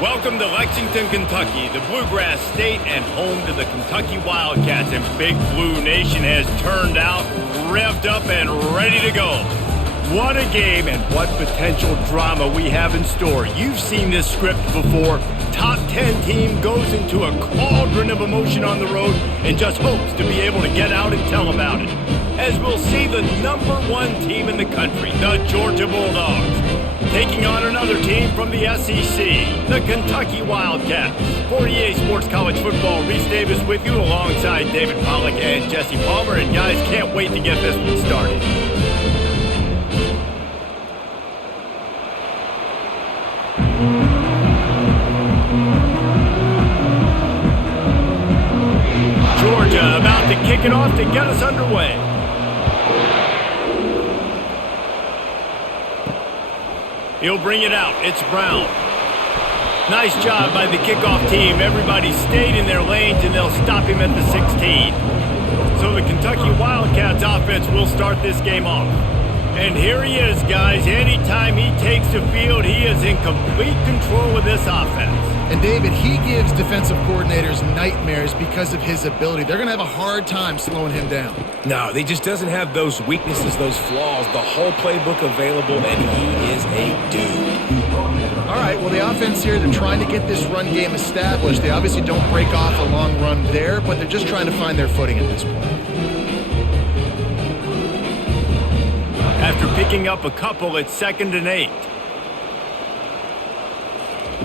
Welcome to Lexington, Kentucky, the Bluegrass State and home to the Kentucky Wildcats. And Big Blue Nation has turned out, revved up, and ready to go. What a game and what potential drama we have in store. You've seen this script before. Top 10 team goes into a cauldron of emotion on the road and just hopes to be able to get out and tell about it. As we'll see the #1 team in the country, the Georgia Bulldogs, taking on another team from the SEC, the Kentucky Wildcats. For EA Sports College Football, Reese Davis with you alongside David Pollack and Jesse Palmer. And guys, can't wait to get this one started. Georgia about to kick it off to get us underway. He'll bring it out. It's Brown. Nice job by the kickoff team. Everybody stayed in their lanes, and they'll stop him at the 16. So the Kentucky Wildcats offense will start this game off. And here he is, guys. Anytime he takes the field, he is in complete control of this offense. And David, he gives defensive coordinators nightmares because of his ability. They're going to have a hard time slowing him down. No, he just doesn't have those weaknesses, those flaws, the whole playbook available, and he is a dude. All right, well, the offense here, they're trying to get this run game established. They obviously don't break off a long run there, but they're just trying to find their footing at this point. After picking up a couple, it's 2nd and 8.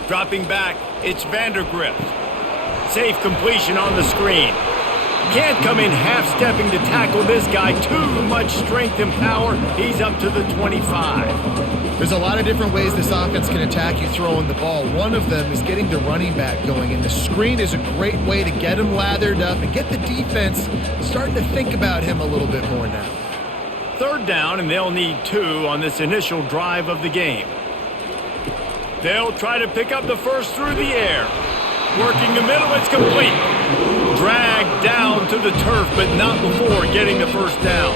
Dropping back, it's Vandergrift. Safe completion on the screen. Can't come in half-stepping to tackle this guy. Too much strength and power. He's up to the 25. There's a lot of different ways this offense can attack you throwing the ball. One of them is getting the running back going, and the screen is a great way to get him lathered up and get the defense starting to think about him a little bit more now. 3rd down, and they'll need 2 on this initial drive of the game. They'll try to pick up the first through the air. Working the middle, it's complete. Dragged down to the turf, but not before getting the first down.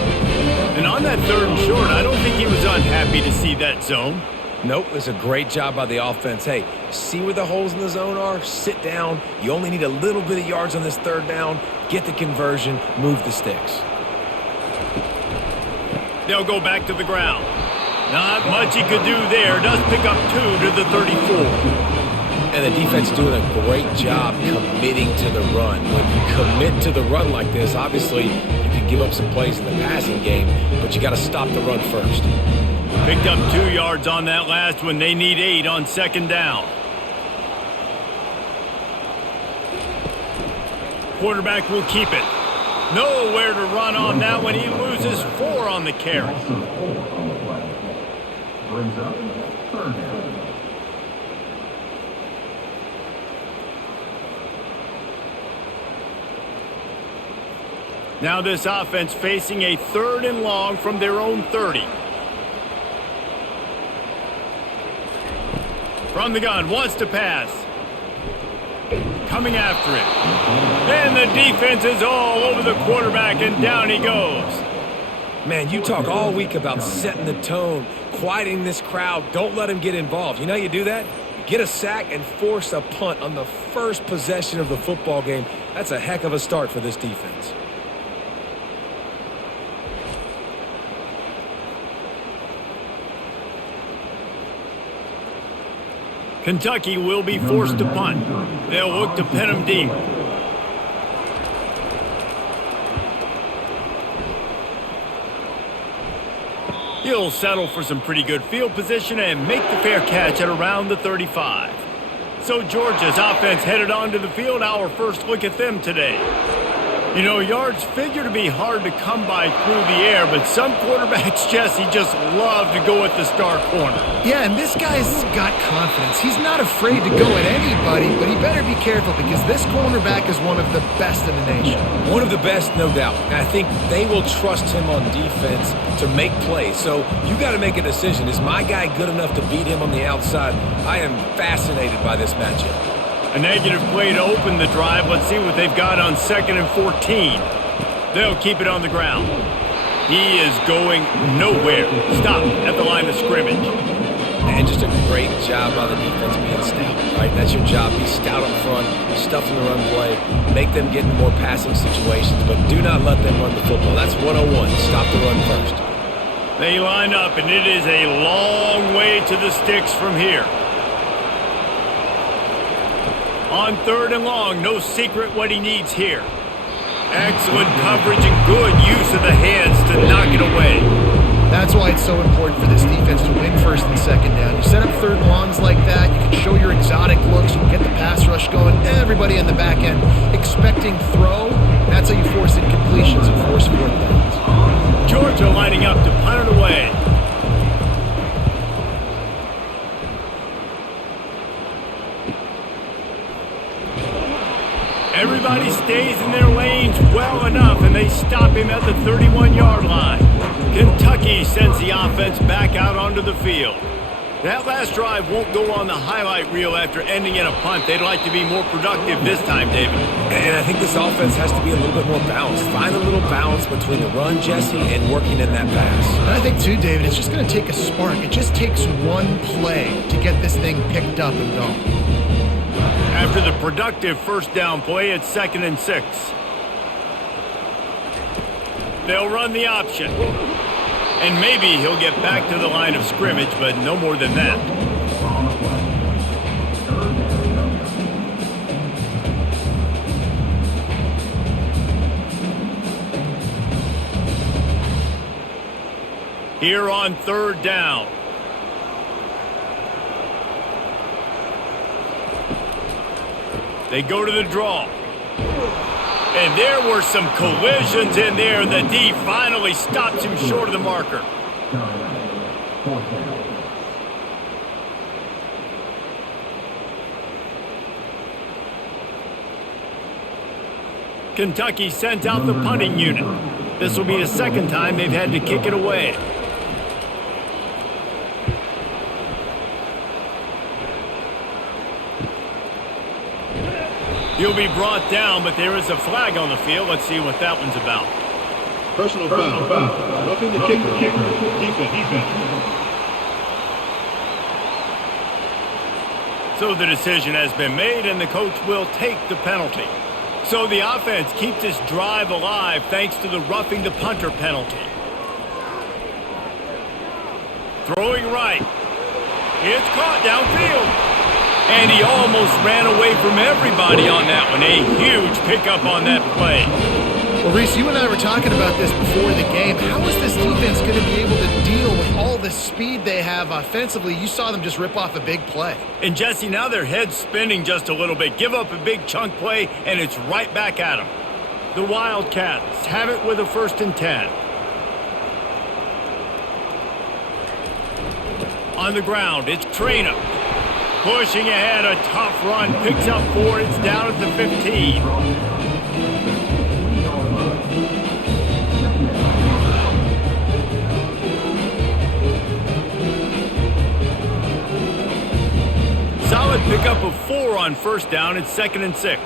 And on that 3rd and short, I don't think he was unhappy to see that zone. Nope, it's a great job by the offense. Hey, see where the holes in the zone are? Sit down. You only need a little bit of yards on this 3rd down. Get the conversion, move the sticks. They'll go back to the ground. Not much he could do there. Does pick up 2 to the 34. And the defense doing a great job committing to the run. When you commit to the run like this, obviously you can give up some plays in the passing game, but you got to stop the run first. Picked up 2 yards on that last one. They need 8 on 2nd down. Quarterback will keep it. Nowhere to run on that one. He loses 4 on the carry. Brings up 3rd down. Now this offense facing a 3rd and long from their own 30. From the gun, wants to pass. Coming after it. And the defense is all over the quarterback, and down he goes. Man, you talk all week about setting the tone, quieting this crowd. Don't let him get involved. You know how you do that? Get a sack and force a punt on the first possession of the football game. That's a heck of a start for this defense. Kentucky will be forced to punt. They'll look to pin him deep. He'll settle for some pretty good field position and make the fair catch at around the 35. So Georgia's offense headed onto the field. Our first look at them today. You know, yards figure to be hard to come by through the air, but some quarterbacks, Jesse, just love to go at the star corner. Yeah, and this guy's got confidence. He's not afraid to go at anybody, but he better be careful because this cornerback is one of the best in the nation. One of the best, no doubt. And I think they will trust him on defense to make plays. So you got to make a decision. Is my guy good enough to beat him on the outside? I am fascinated by this matchup. A negative play to open the drive. Let's see what they've got on 2nd and 14. They'll keep it on the ground. He is going nowhere. Stop at the line of scrimmage. And just a great job by the defense being stout, right? That's your job. Be stout up front, stuff in the run play, make them get into more passing situations, but do not let them run the football. That's 101. Stop the run first. They line up, and it is a long way to the sticks from here. On 3rd and long, no secret what he needs here. Excellent coverage and good use of the hands to knock it away. That's why it's so important for this defense to win 1st and 2nd down. You set up 3rd and longs like that, you can show your exotic looks, you can get the pass rush going, everybody in the back end expecting throw. That's how you force incompletions and force 4th downs. Georgia lining up to punt it away. Everybody stays in their lanes well enough, and they stop him at the 31-yard line. Kentucky sends the offense back out onto the field. That last drive won't go on the highlight reel after ending in a punt. They'd like to be more productive this time, David. And I think this offense has to be a little bit more balanced. Find a little balance between the run, Jesse, and working in that pass. And I think, too, David, it's just going to take a spark. It just takes one play to get this thing picked up and going. After the productive 1st down play, it's 2nd and 6. They'll run the option. And maybe he'll get back to the line of scrimmage, but no more than that. Here on 3rd down. They go to the draw. And there were some collisions in there. The D finally stops him short of the marker. Kentucky sent out the punting unit. This will be the 2nd time they've had to kick it away. He'll be brought down, but there is a flag on the field. Let's see what that one's about. Personal foul. Roughing the kicker. Defense. So the decision has been made, and the coach will take the penalty. So the offense keeps this drive alive thanks to the roughing the punter penalty. Throwing right. It's caught downfield. And he almost ran away from everybody on that one. A huge pickup on that play. Well, Reese, you and I were talking about this before the game. How is this defense going to be able to deal with all the speed they have offensively? You saw them just rip off a big play. And, Jesse, now their head's spinning just a little bit. Give up a big chunk play, and it's right back at them. The Wildcats have it with a 1st and 10. On the ground, it's Traina. Pushing ahead, a tough run, picks up 4, it's down at the 15. Solid pickup of 4 on 1st down, it's 2nd and 6.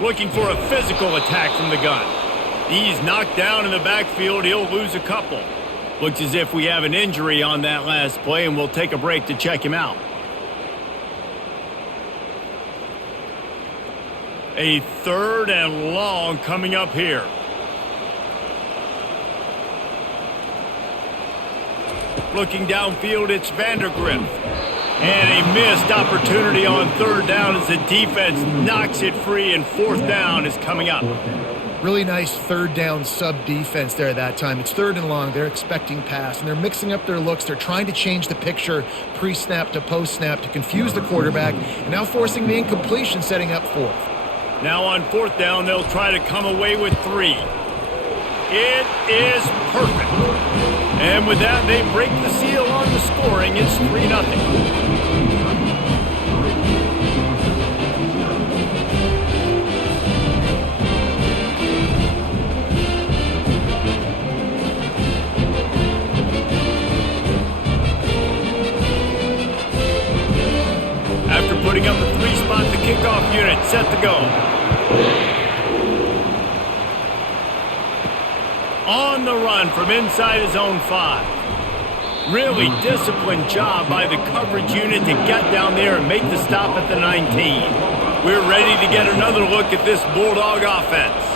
Looking for a physical attack from the gun. He's knocked down in the backfield, he'll lose a couple. Looks as if we have an injury on that last play, and we'll take a break to check him out. A 3rd and long coming up here. Looking downfield, it's Vandergrift. And a missed opportunity on 3rd down as the defense knocks it free, and 4th down is coming up. Really nice 3rd down sub defense there that time. It's 3rd and long. They're expecting pass, and they're mixing up their looks. They're trying to change the picture pre-snap to post-snap to confuse the quarterback, and now forcing the incompletion, setting up 4th. Now on 4th down, they'll try to come away with 3. It is perfect. And with that, they break the seal on the scoring. It's 3-0. After putting up a 3-spot, the kickoff unit set to go. On the run from inside his own 5. Really disciplined job by the coverage unit to get down there and make the stop at the 19. We're ready to get another look at this Bulldog offense.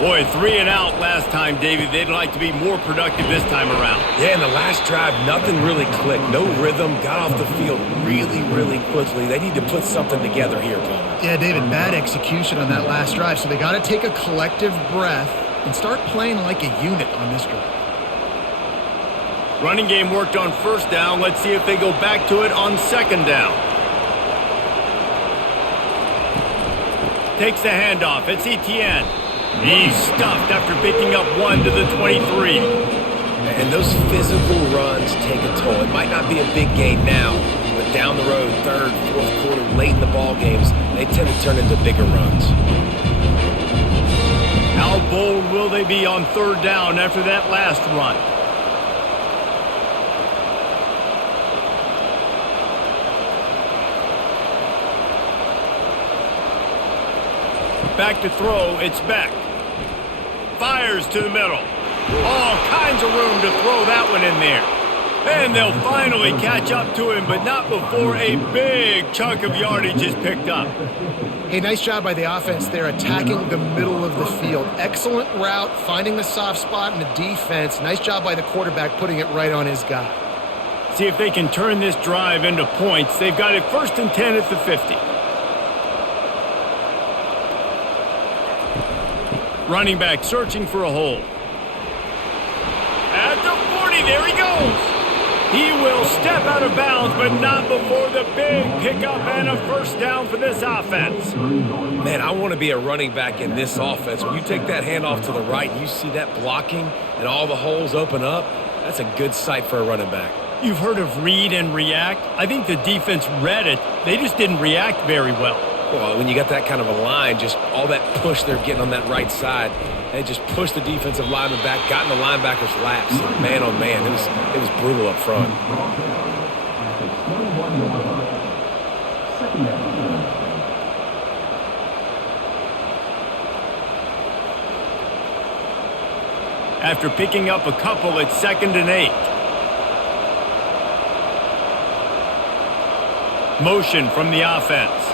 Boy, 3 and out last time, David. They'd like to be more productive this time around. Yeah, in the last drive, nothing really clicked. No rhythm, got off the field really, really quickly. They need to put something together here, Paul. Yeah, David, bad execution on that last drive, so they got to take a collective breath and start playing like a unit on this drive. Running game worked on first down. Let's see if they go back to it on second down. Takes the handoff. It's Etienne. He's stuffed after picking up 1 to the 23. And those physical runs take a toll. It might not be a big gain now, but down the road, third, fourth quarter, late in the ball games, they tend to turn into bigger runs. How bold will they be on third down after that last run? Back to throw, it's Beck. Fires to the middle. All kinds of room to throw that one in there. And they'll finally catch up to him, but not before a big chunk of yardage is picked up. Hey, nice job by the offense there, attacking the middle of the field. Excellent route, finding the soft spot in the defense. Nice job by the quarterback putting it right on his guy. See if they can turn this drive into points. They've got it 1st and 10 at the 50. Running back searching for a hole. At the 40, there he goes. He will step out of bounds, but not before the big pickup and a first down for this offense. Man, I want to be a running back in this offense. When you take that handoff to the right, you see that blocking and all the holes open up. That's a good sight for a running back. You've heard of read and react. I think the defense read it. They just didn't react very well. Well, when you got that kind of a line, just all that push they're getting on that right side, they just pushed the defensive lineman back, got in the linebacker's laps, and man, oh man, it was brutal up front. After picking up a couple, it's 2nd and 8. Motion from the offense.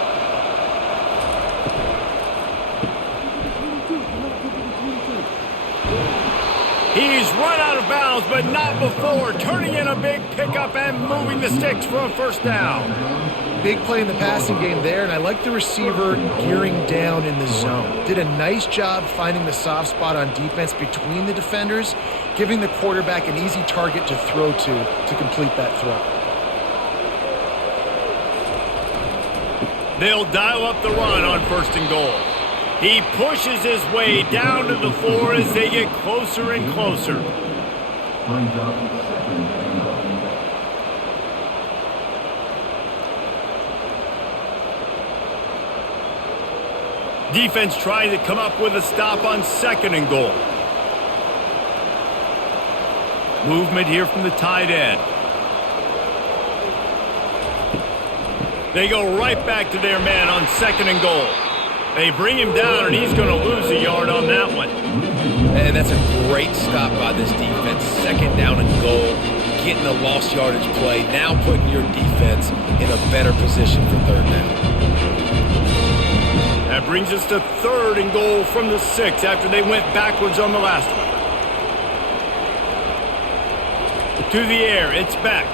He's run out of bounds, but not before turning in a big pickup and moving the sticks for a first down. Big play in the passing game there, and I like the receiver gearing down in the zone. Did a nice job finding the soft spot on defense between the defenders, giving the quarterback an easy target to throw to complete that throw. They'll dial up the run on 1st and goal. He pushes his way down to the floor as they get closer and closer. Defense trying to come up with a stop on 2nd and goal. Movement here from the tight end. They go right back to their man on 2nd and goal. They bring him down, and he's going to lose a yard on that one. And that's a great stop by this defense. 2nd down and goal, getting a lost yardage play, now putting your defense in a better position for 3rd down. That brings us to 3rd and goal from the 6 after they went backwards on the last one. To the air, it's back.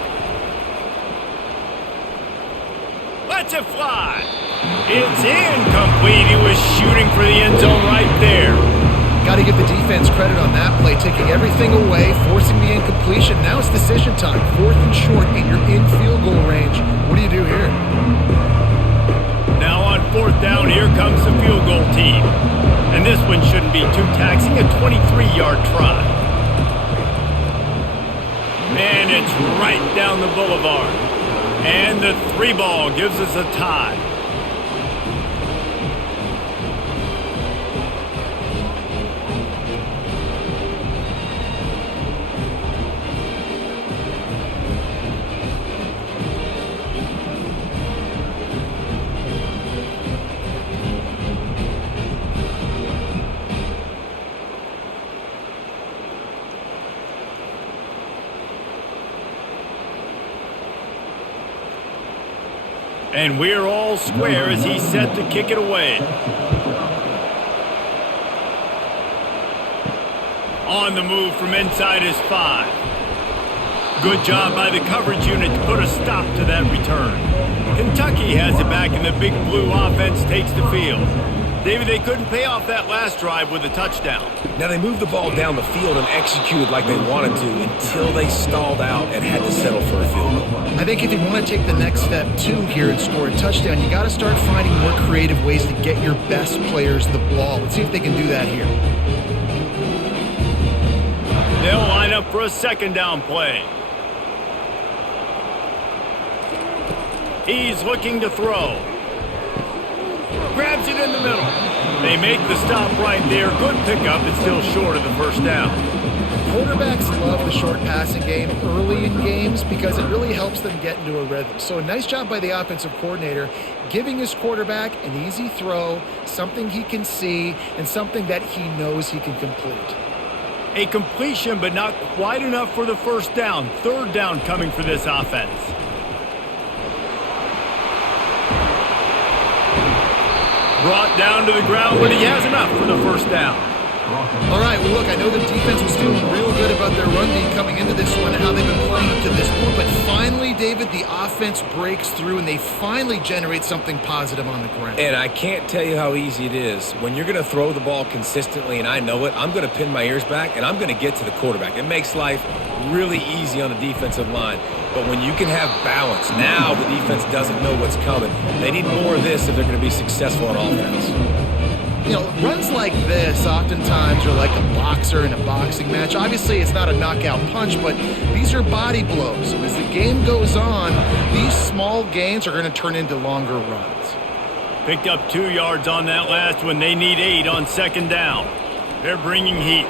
Lets it fly. It's incomplete. He was shooting for the end zone right there. Got to give the defense credit on that play, taking everything away, forcing the incompletion. Now it's decision time. 4th and short, and you're in field goal range. What do you do here? Now on 4th down, here comes the field goal team. And this one shouldn't be too taxing, a 23-yard try. And it's right down the boulevard. And the 3 ball gives us a tie. And we're all square as he's set to kick it away. On the move from inside his 5. Good job by the coverage unit to put a stop to that return. Kentucky has it back, and the Big Blue offense takes the field. David, they couldn't pay off that last drive with a touchdown. Now, they moved the ball down the field and executed like they wanted to until they stalled out and had to settle for a field goal. I think if you want to take the next step, too, here and score a touchdown, you got to start finding more creative ways to get your best players the ball. Let's see if they can do that here. They'll line up for a second down play. He's looking to throw. Grabs it in the middle. They make the stop right there. Good pickup. It's still short of the first down. Quarterbacks love the short passing game early in games because it really helps them get into a rhythm. So a nice job by the offensive coordinator giving his quarterback an easy throw, something he can see, and something that he knows he can complete. A completion, but not quite enough for the first down. Third down coming for this offense. Brought down to the ground, but he has enough for the first down. All right, well, look, I know the defense was feeling real good about their run D coming into this one and how they've been playing up to this point, but finally, David, the offense breaks through and they finally generate something positive on the ground. And I can't tell you how easy it is. When you're going to throw the ball consistently, and I know it, I'm going to pin my ears back, and I'm going to get to the quarterback. It makes life really easy on the defensive line. But when you can have balance, now the defense doesn't know what's coming. They need more of this if they're going to be successful on offense. You know, runs like this oftentimes are like a boxer in a boxing match. Obviously, it's not a knockout punch, but these are body blows. And as the game goes on, these small gains are going to turn into longer runs. Picked up 2 yards on that last one. They need 8 on second down. They're bringing heat.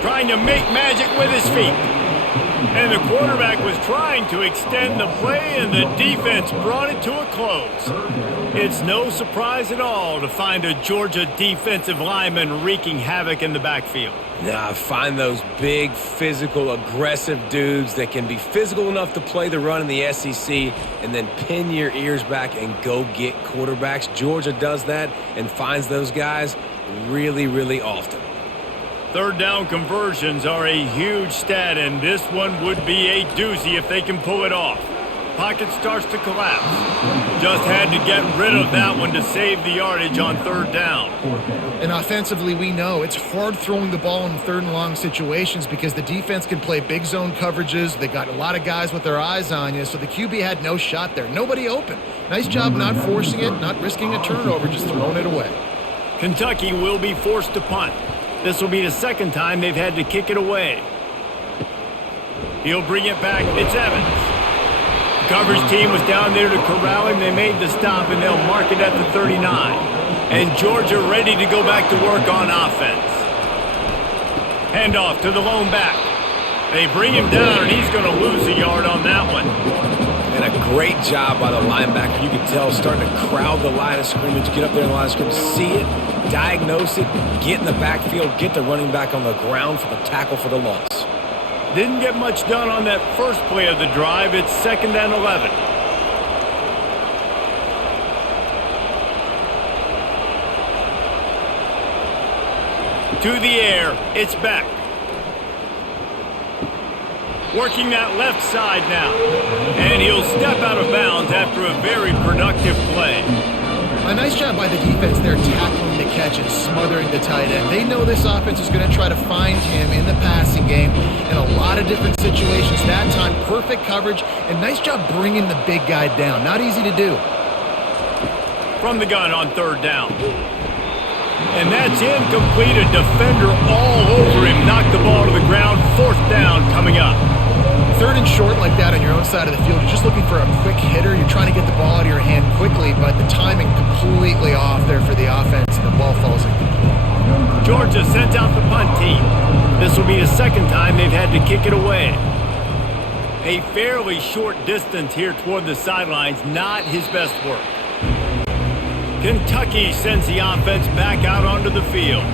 Trying to make magic with his feet. And the quarterback was trying to extend the play, and the defense brought it to a close. It's no surprise at all to find a Georgia defensive lineman wreaking havoc in the backfield. Nah, find those big, physical, aggressive dudes that can be physical enough to play the run in the SEC and then pin your ears back and go get quarterbacks. Georgia does that and finds those guys really, really often. Third down conversions are a huge stat, and this one would be a doozy if they can pull it off. Pocket starts to collapse. Just had to get rid of that one to save the yardage on third down. And offensively, we know it's hard throwing the ball in third and long situations because the defense can play big zone coverages. They got a lot of guys with their eyes on you, so the QB had no shot there. Nobody open. Nice job not forcing it, not risking a turnover, just throwing it away. Kentucky will be forced to punt. This will be the second time they've had to kick it away. He'll bring it back. It's Evans. The coverage team was down there to corral him. They made the stop, and they'll mark it at the 39. And Georgia ready to go back to work on offense. Handoff to the lone back. They bring him down, and he's going to lose a yard on that one. And a great job by the linebacker. You can tell starting to crowd the line of scrimmage, get up there in the line of scrimmage, see it, diagnose it, get in the backfield, get the running back on the ground for the tackle for the loss. Didn't get much done on that first play of the drive. It's 2nd and 11. To the air. It's back. Working that left side now. And he'll step out of bounds after a very productive play. A nice job by the defense there tackling the catch and smothering the tight end. They know this offense is going to try to find him in the passing game in a lot of different situations. That time, perfect coverage, and nice job bringing the big guy down. Not easy to do. From the gun on third down. And that's incomplete. A defender all over him. Knocked the ball to the ground. Fourth down coming up. Third and short like that on your own side of the field, you're just looking for a quick hitter. You're trying to get the ball out of your hand quickly, but the timing completely off there for the offense, and the ball falls incomplete. Georgia sends out the punt team. This will be the second time they've had to kick it away. A fairly short distance here toward the sidelines, not his best work. Kentucky sends the offense back out onto the field.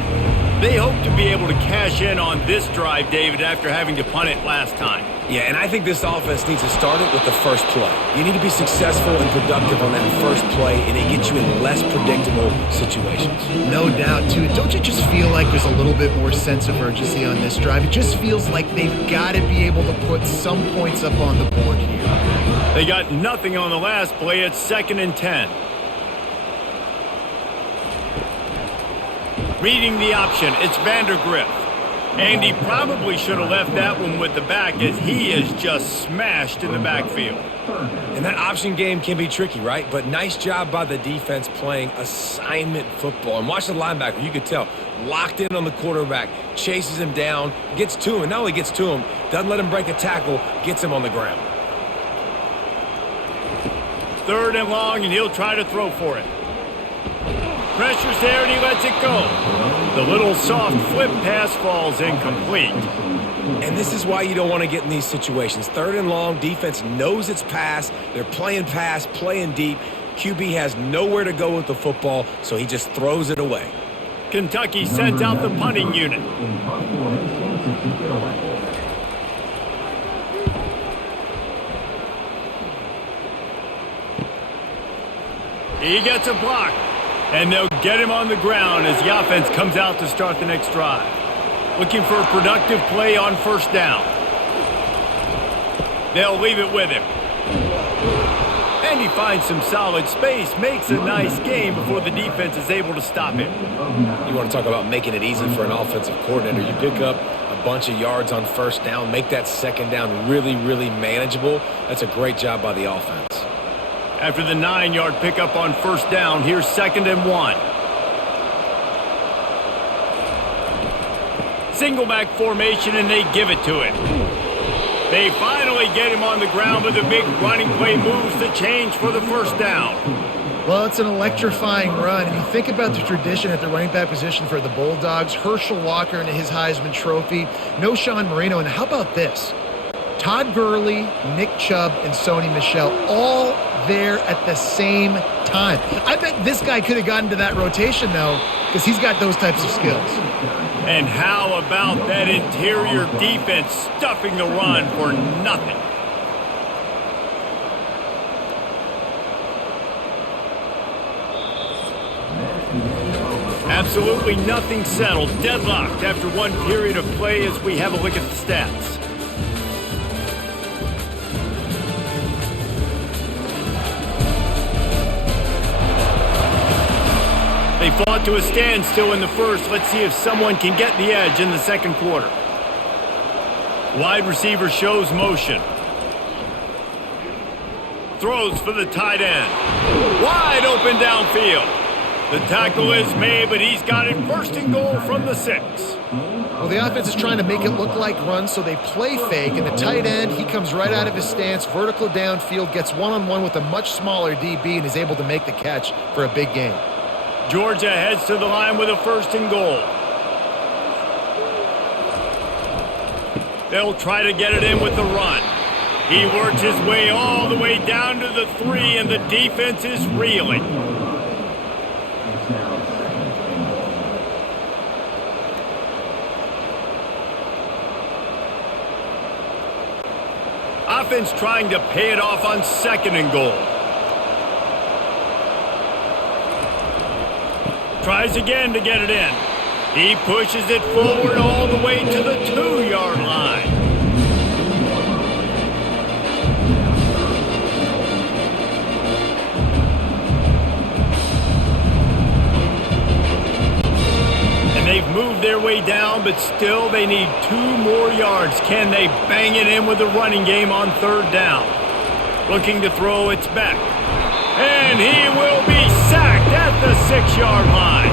They hope to be able to cash in on this drive, David, after having to punt it last time. Yeah, and I think this offense needs to start it with the first play. You need to be successful and productive on that first play, and it gets you in less predictable situations. No doubt, too. Don't you just feel like there's a little bit more sense of urgency on this drive? It just feels like they've got to be able to put some points up on the board here. They got nothing on the last play. It's 2nd and 10. Reading the option, it's Vandergriff. And he probably should have left that one with the back as he is just smashed in the backfield. And that option game can be tricky, right? But nice job by the defense playing assignment football. And watch the linebacker, you could tell, locked in on the quarterback, chases him down, gets to him, and not only gets to him, doesn't let him break a tackle, gets him on the ground. 3rd and long, and he'll try to throw for it. Pressure's there, and he lets it go. The little soft flip pass falls incomplete. And this is why you don't want to get in these situations. 3rd and long, defense knows it's pass. They're playing pass, playing deep. QB has nowhere to go with the football, so he just throws it away. Kentucky sends out the punting unit. He gets a block. And they'll get him on the ground as the offense comes out to start the next drive. Looking for a productive play on 1st down. They'll leave it with him. And he finds some solid space, makes a nice game before the defense is able to stop him. You want to talk about making it easy for an offensive coordinator. You pick up a bunch of yards on 1st down, make that 2nd down really, really manageable. That's a great job by the offense. After the 9-yard pickup on 1st down, here's 2nd and 1. Single back formation, and they give it to him. They finally get him on the ground with a big running play, moves the change for the 1st down. Well, it's an electrifying run. And you think about the tradition at the running back position for the Bulldogs, Herschel Walker and his Heisman Trophy, Knowshon Moreno, and how about this? Todd Gurley, Nick Chubb, and Sony Michel all there at the same time. I bet this guy could have gotten to that rotation, though, because he's got those types of skills. And how about that interior defense stuffing the run for nothing? Absolutely nothing settled. Deadlocked after one period of play as we have a look at the stats. They fought to a standstill in the first. Let's see if someone can get the edge in the 2nd quarter. Wide receiver shows motion. Throws for the tight end. Wide open downfield. The tackle is made, but he's got it 1st and goal from the 6. Well, the offense is trying to make it look like runs, so they play fake, and the tight end, he comes right out of his stance, vertical downfield, gets one-on-one with a much smaller DB, and is able to make the catch for a big gain. Georgia heads to the line with a 1st and goal. They'll try to get it in with the run. He works his way all the way down to the 3, and the defense is reeling. Offense trying to pay it off on 2nd and goal. Tries again to get it in. He pushes it forward all the way to the 2-yard line. And they've moved their way down, but still they need 2 more yards. Can they bang it in with the running game on 3rd down? Looking to throw, it's Beck. And he will be sacked at the 6-yard line.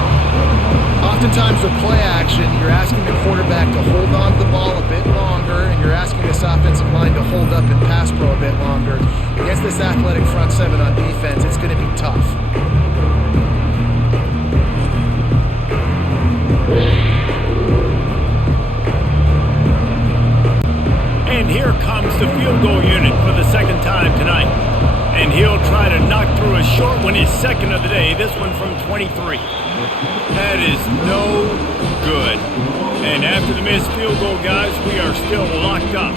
Oftentimes with play action, you're asking the quarterback to hold on to the ball a bit longer, and you're asking this offensive line to hold up in pass pro a bit longer. Against this athletic front 7 on defense, it's going to be tough. And here comes the field goal unit for the 2nd time tonight. And he'll try to knock through a short one, his 2nd of the day, this one from 23. That is no good. And after the missed field goal, guys, we are still locked up.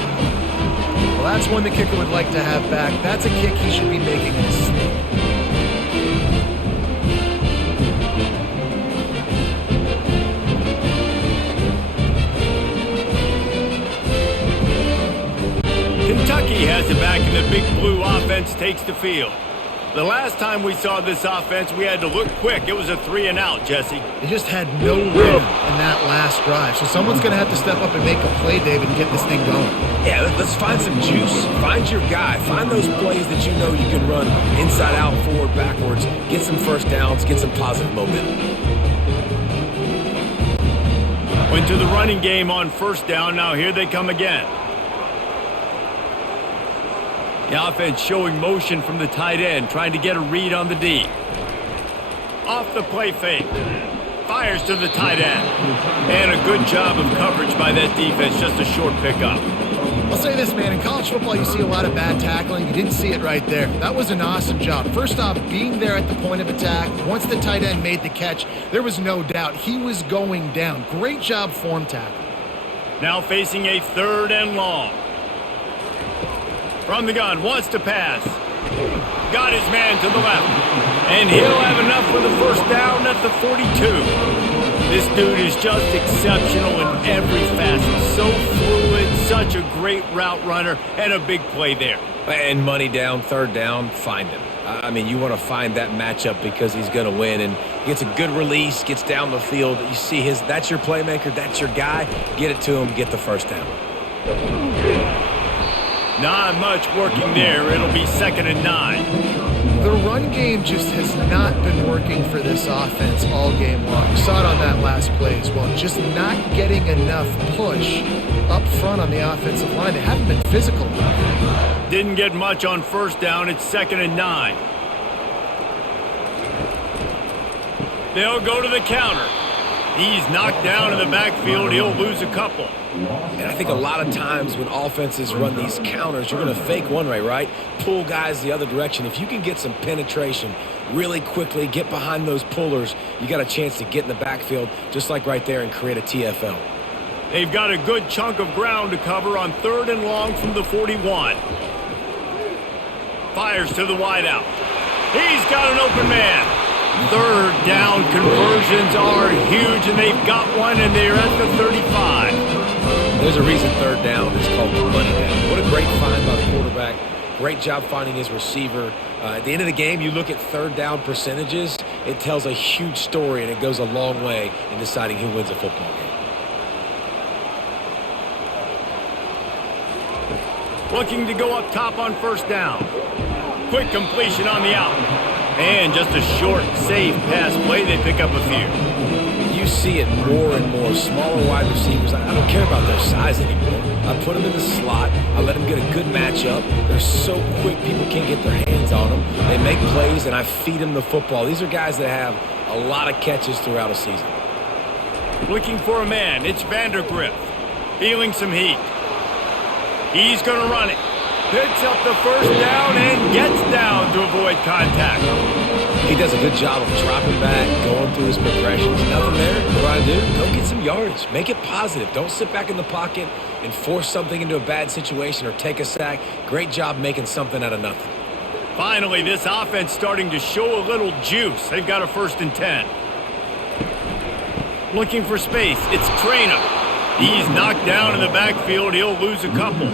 Well, that's one the kicker would like to have back. That's a kick he should be making in his sleep. Kentucky has it back, and the Big Blue offense takes the field. The last time we saw this offense, we had to look quick. It was a 3-and-out, Jesse. They just had no rhythm in that last drive. So someone's going to have to step up and make a play, David, and get this thing going. Yeah, let's find some juice. Find your guy. Find those plays that you know you can run inside out, forward, backwards. Get some first downs. Get some positive momentum. Went to the running game on first down. Now here they come again. The offense showing motion from the tight end, trying to get a read on the D. Off the play fake. Fires to the tight end. And a good job of coverage by that defense, just a short pickup. I'll say this, man. In college football, you see a lot of bad tackling. You didn't see it right there. That was an awesome job. First off, being there at the point of attack. Once the tight end made the catch, there was no doubt he was going down. Great job form tackle. Now facing a 3rd and long. From the gun, wants to pass. Got his man to the left. And he'll have enough for the first down at the 42. This dude is just exceptional in every facet. So fluid, such a great route runner, and a big play there. And money down, 3rd down, find him. I mean, you want to find that matchup because he's going to win. And he gets a good release, gets down the field. You see that's your playmaker, that's your guy. Get it to him, get the first down. Not much working there. It'll be 2nd and 9. The run game just has not been working for this offense all game long. You saw it on that last play as well. Just not getting enough push up front on the offensive line. They haven't been physical enough. Didn't get much on first down. It's 2nd and 9. They'll go to the counter. He's knocked down in the backfield. He'll lose a couple. And I think a lot of times when offenses run these counters, you're going to fake one way, right? Pull guys the other direction. If you can get some penetration really quickly, get behind those pullers, you got a chance to get in the backfield, just like right there, and create a TFL. They've got a good chunk of ground to cover on 3rd and long from the 41. Fires to the wideout. He's got an open man. 3rd down conversions are huge, and they've got one, and they're at the 35. There's a reason 3rd down is called the money down. What a great find by the quarterback. Great job finding his receiver. At the end of the game, you look at 3rd down percentages. It tells a huge story, and it goes a long way in deciding who wins a football game. Looking to go up top on first down. Quick completion on the out. And just a short, safe pass play. They pick up a few. You see it more and more. Smaller wide receivers. I don't care about their size anymore. I put them in the slot. I let them get a good matchup. They're so quick, people can't get their hands on them. They make plays, and I feed them the football. These are guys that have a lot of catches throughout a season. Looking for a man. It's Vandergrift. Feeling some heat. He's going to run it. Picks up the first down and gets down to avoid contact. He does a good job of dropping back, going through his progressions. Nothing there. What do? Go get some yardage. Make it positive. Don't sit back in the pocket and force something into a bad situation or take a sack. Great job making something out of nothing. Finally, this offense starting to show a little juice. They've got a 1st and 10. Looking for space. It's Trainer. He's knocked down in the backfield. He'll lose a couple.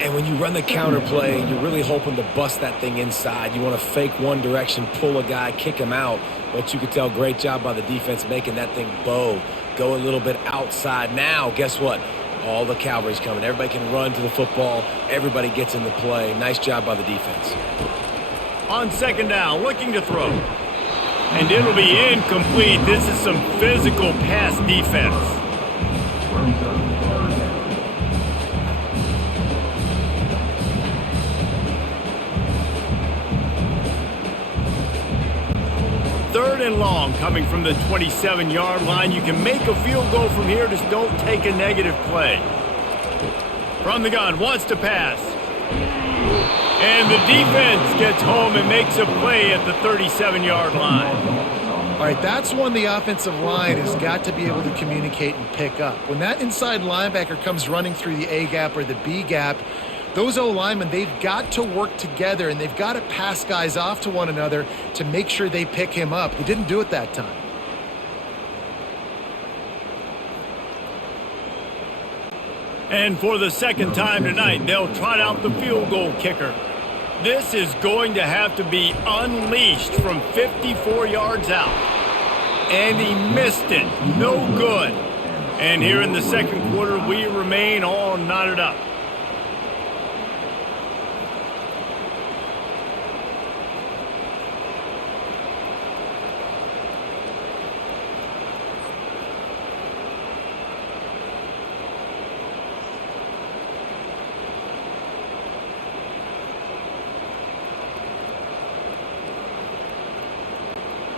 And when you run the counter play, you're really hoping to bust that thing inside. You want to fake one direction, pull a guy, kick him out. But you could tell, great job by the defense making that thing bow, go a little bit outside. Now, guess what? All the cavalry's coming. Everybody can run to the football. Everybody gets in the play. Nice job by the defense. On 2nd down, looking to throw. And it'll be incomplete. This is some physical pass defense. Third and long coming from the 27-yard line. You can make a field goal from here. Just don't take a negative play. From the gun, wants to pass. And the defense gets home and makes a play at the 37-yard line. All right, that's one the offensive line has got to be able to communicate and pick up. When that inside linebacker comes running through the A gap or the B gap, those O-linemen, they've got to work together, and they've got to pass guys off to one another to make sure they pick him up. They didn't do it that time. And for the second time tonight, they'll trot out the field goal kicker. This is going to have to be unleashed from 54 yards out. And he missed it. No good. And here in the second quarter, we remain all knotted up.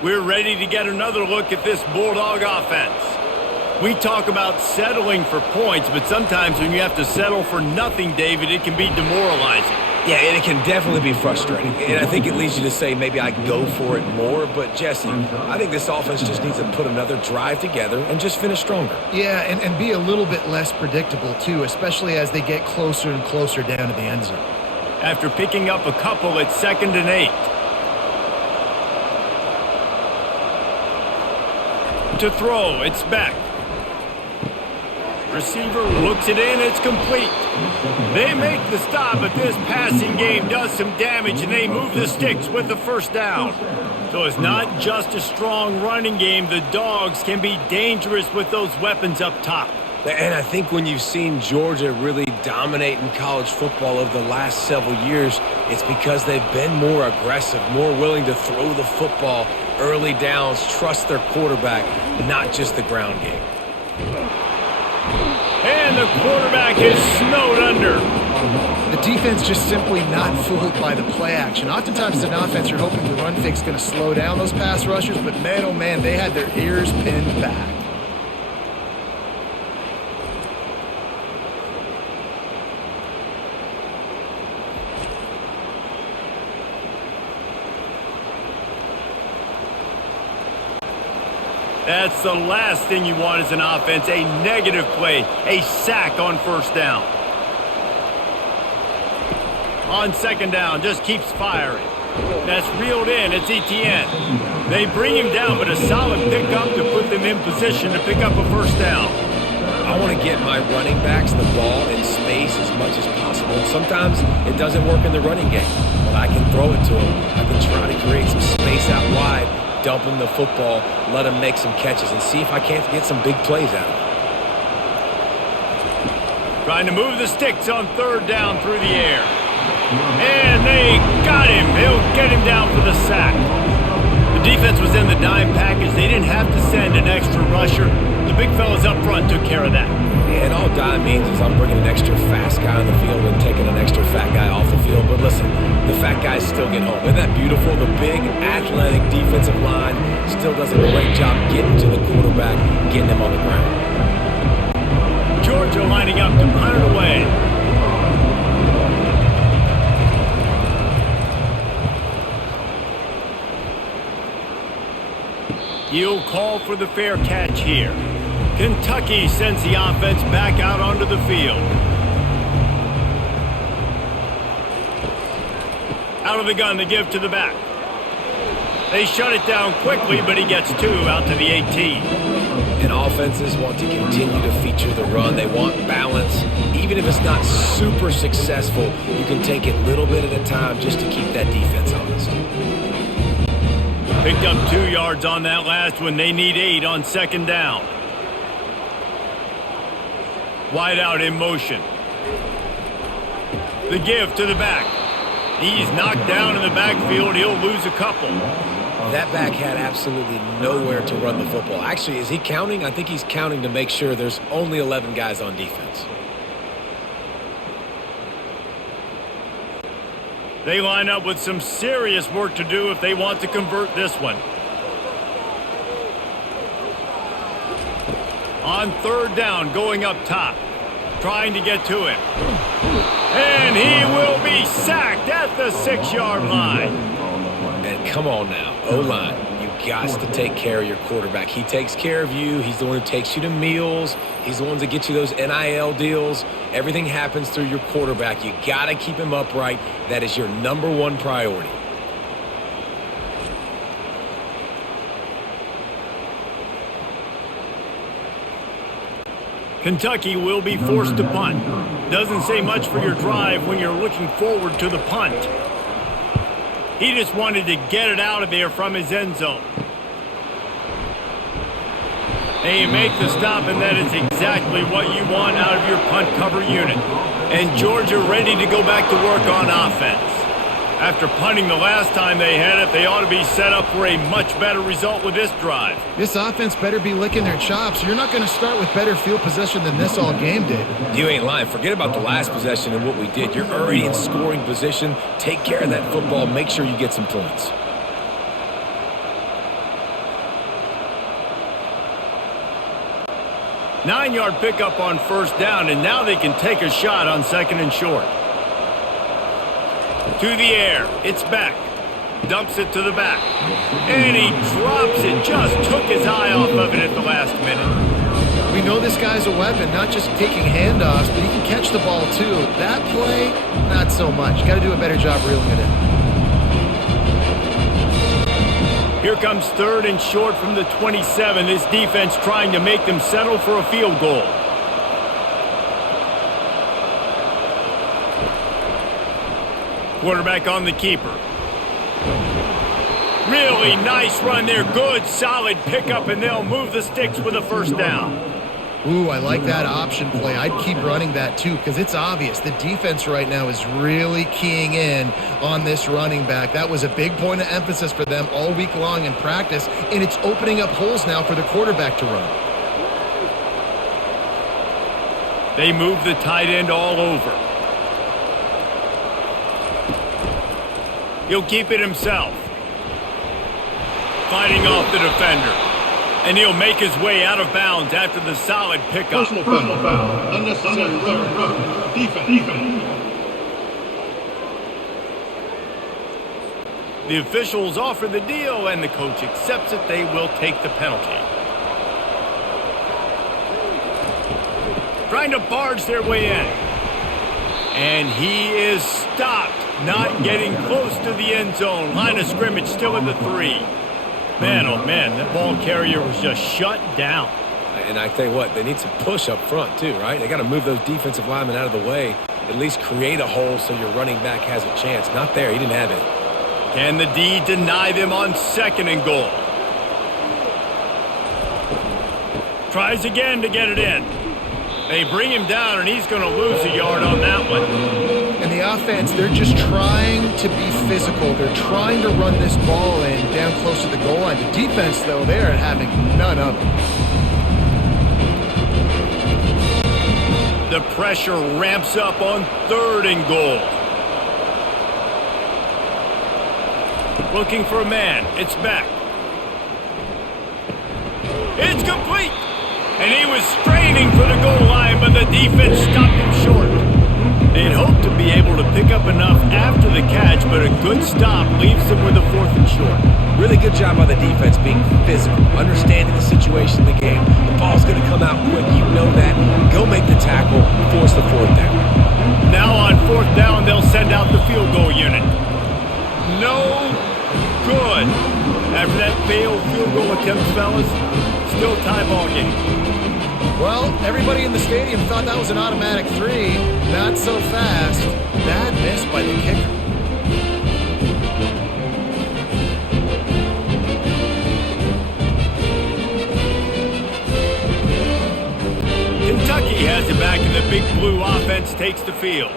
We're ready to get another look at this Bulldog offense. We talk about settling for points, but sometimes when you have to settle for nothing, David, it can be demoralizing. Yeah, and it can definitely be frustrating. And I think it leads you to say maybe I go for it more. But, Jesse, I think this offense just needs to put another drive together and just finish stronger. Yeah, and be a little bit less predictable, too, especially as they get closer and closer down to the end zone. After picking up a couple at 2nd and 8. To throw, it's back. Receiver looks it in, it's complete. They make the stop, but this passing game does some damage, and they move the sticks with the first down. So it's not just a strong running game. The Dogs can be dangerous with those weapons up top. And I think when you've seen Georgia really dominate in college football over the last several years, it's because they've been more aggressive, more willing to throw the football, early downs, trust their quarterback, not just the ground game. And the quarterback is snowed under. The defense just simply not fooled by the play action. Oftentimes as an offense, you're hoping the run fake's going to slow down those pass rushers, but man, oh man, they had their ears pinned back. That's the last thing you want as an offense, a negative play, a sack on first down. On second down, just keeps firing. That's reeled in, it's Etienne. They bring him down, but a solid pickup to put them in position to pick up a first down. I want to get my running backs the ball in space as much as possible. Sometimes it doesn't work in the running game, but I can throw it to them. I can try to create some space out wide, dump him the football, let him make some catches, and see if I can't get some big plays out of him. Trying to move the sticks on third down through the air. And they got him. They'll get him down for the sack. The defense was in the dime package. They didn't have to send an extra rusher. The big fellas up front took care of that. Yeah, and all dime means is I'm bringing an extra fast guy on the field and taking an extra fat guy off the field. But listen, the fat guys still get home. Isn't that beautiful? The big, athletic defensive line still does a great job getting to the quarterback, getting him on the ground. Georgia lining up to punt it away. He'll call for the fair catch here. Kentucky sends the offense back out onto the field. Out of the gun to give to the back. They shut it down quickly, but he gets 2 out to the 18. And offenses want to continue to feature the run. They want balance. Even if it's not super successful, you can take it little bit at a time just to keep that defense honest. Picked up 2 yards on that last one. They need 8 on second down. Wide out in motion. The give to the back. He's knocked down in the backfield. He'll lose a couple. That back had absolutely nowhere to run the football. Actually, is he counting? I think he's counting to make sure there's only 11 guys on defense. They line up with some serious work to do if they want to convert this one. On third down, going up top. Trying to get to him. And he will be sacked at the 6-yard line. And come on now, O-line. You got to take care of your quarterback. He takes care of you. He's the one who takes you to meals. He's the one that gets you those NIL deals. Everything happens through your quarterback. You got to keep him upright. That is your number one priority. Kentucky will be forced to punt. Doesn't say much for your drive when you're looking forward to the punt. He just wanted to get it out of there from his end zone. And you make the stop, and that is exactly what you want out of your punt cover unit. And Georgia ready to go back to work on offense. After punting the last time they had it, they ought to be set up for a much better result with this drive. This offense better be licking their chops. You're not going to start with better field possession than this all game did. You ain't lying. Forget about the last possession and what we did. You're already in scoring position. Take care of that football. Make sure you get some points. Nine-yard pickup on first down, and now they can take a shot on second and short. To the air. It's back. Dumps it to the back. And he drops it. Just took his eye off of it at the last minute. We know this guy's a weapon, not just taking handoffs, but he can catch the ball too. That play, not so much. Got to do a better job reeling it in. Here comes third and short from the 27. This defense trying to make them settle for a field goal. Quarterback on the keeper. Really nice run there. Good, solid pickup, and they'll move the sticks with a first down. Ooh, I like that option play. I'd keep running that too because it's obvious. The defense right now is really keying in on this running back. That was a big point of emphasis for them all week long in practice, and it's opening up holes now for the quarterback to run. They move the tight end all over. He'll keep it himself. Fighting off the defender. And he'll make his way out of bounds after the solid pickup. Personal foul. Unnecessary rough. Defense. The officials offer the deal, and the coach accepts it. They will take the penalty. Trying to barge their way in. And he is stopped. Not getting close to the end zone. Line of scrimmage still at the 3. Man, oh man, that ball carrier was just shut down. And I tell you what, they need some push up front too, right? They got to move those defensive linemen out of the way. At least create a hole so your running back has a chance. Not there. He didn't have it. Can the D deny them on second and goal? Tries again to get it in. They bring him down, and he's going to lose a yard on that one. And the offense, they're just trying to be physical. They're trying to run this ball in down close to the goal line. The defense, though, they're having none of it. The pressure ramps up on third and goal. Looking for a man. It's back. It's complete. And he was straining for the goal line, but the defense stopped him short. They'd hoped to be able to pick up enough after the catch, but a good stop leaves them with a fourth and short. Really good job by the defense being physical, understanding the situation in the game. The ball's going to come out quick. You know that. Go make the tackle, force the fourth down. Now on fourth down, they'll send out the field goal unit. No good. After that failed field goal attempt, fellas, still tie ball game. Well, everybody in the stadium thought that was an automatic 3. Not so fast. Bad miss by the kicker. Kentucky has it back, and the Big Blue offense takes the field.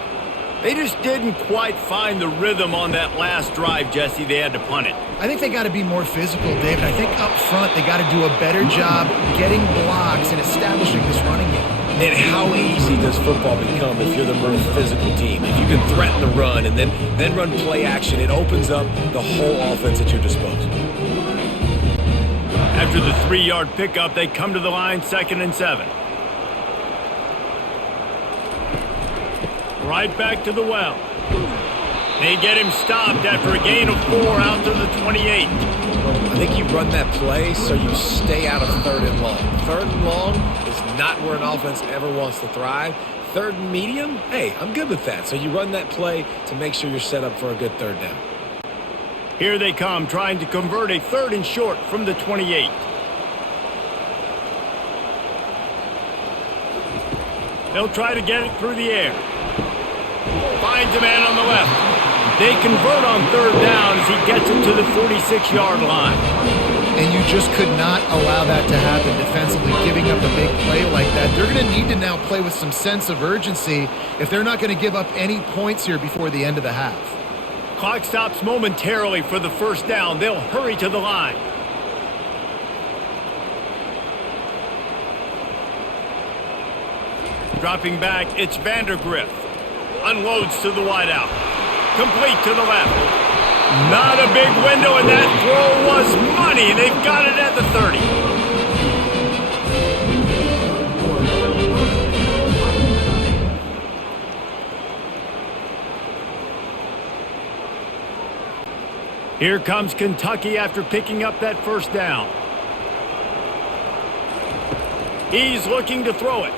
They just didn't quite find the rhythm on that last drive, Jesse. They had to punt it. I think they got to be more physical, David. I think up front they got to do a better job getting blocks and establishing this running game. And how easy does football become if you're the more physical team? If you can threaten the run and then run play action, it opens up the whole offense at your disposal. After the 3-yard pickup, they come to the line, 2nd and 7. Right back to the well. They get him stopped after a gain of 4 out to the 28. I think you run that play so you stay out of 3rd and long. 3rd and long is not where an offense ever wants to thrive. 3rd and medium, hey, I'm good with that. So you run that play to make sure you're set up for a good 3rd down. Here they come, trying to convert a 3rd and short from the 28. They'll try to get it through the air. Finds a man on the left. They convert on 3rd down as he gets it to the 46-yard line. And you just could not allow that to happen defensively, giving up a big play like that. They're going to need to now play with some sense of urgency if they're not going to give up any points here before the end of the half. Clock stops momentarily for the 1st down. They'll hurry to the line. Dropping back, it's Vandergriff. Unloads to the wideout. Complete to the left. Not a big window, and that throw was money. They've got it at the 30. Here comes Kentucky after picking up that 1st down. He's looking to throw it.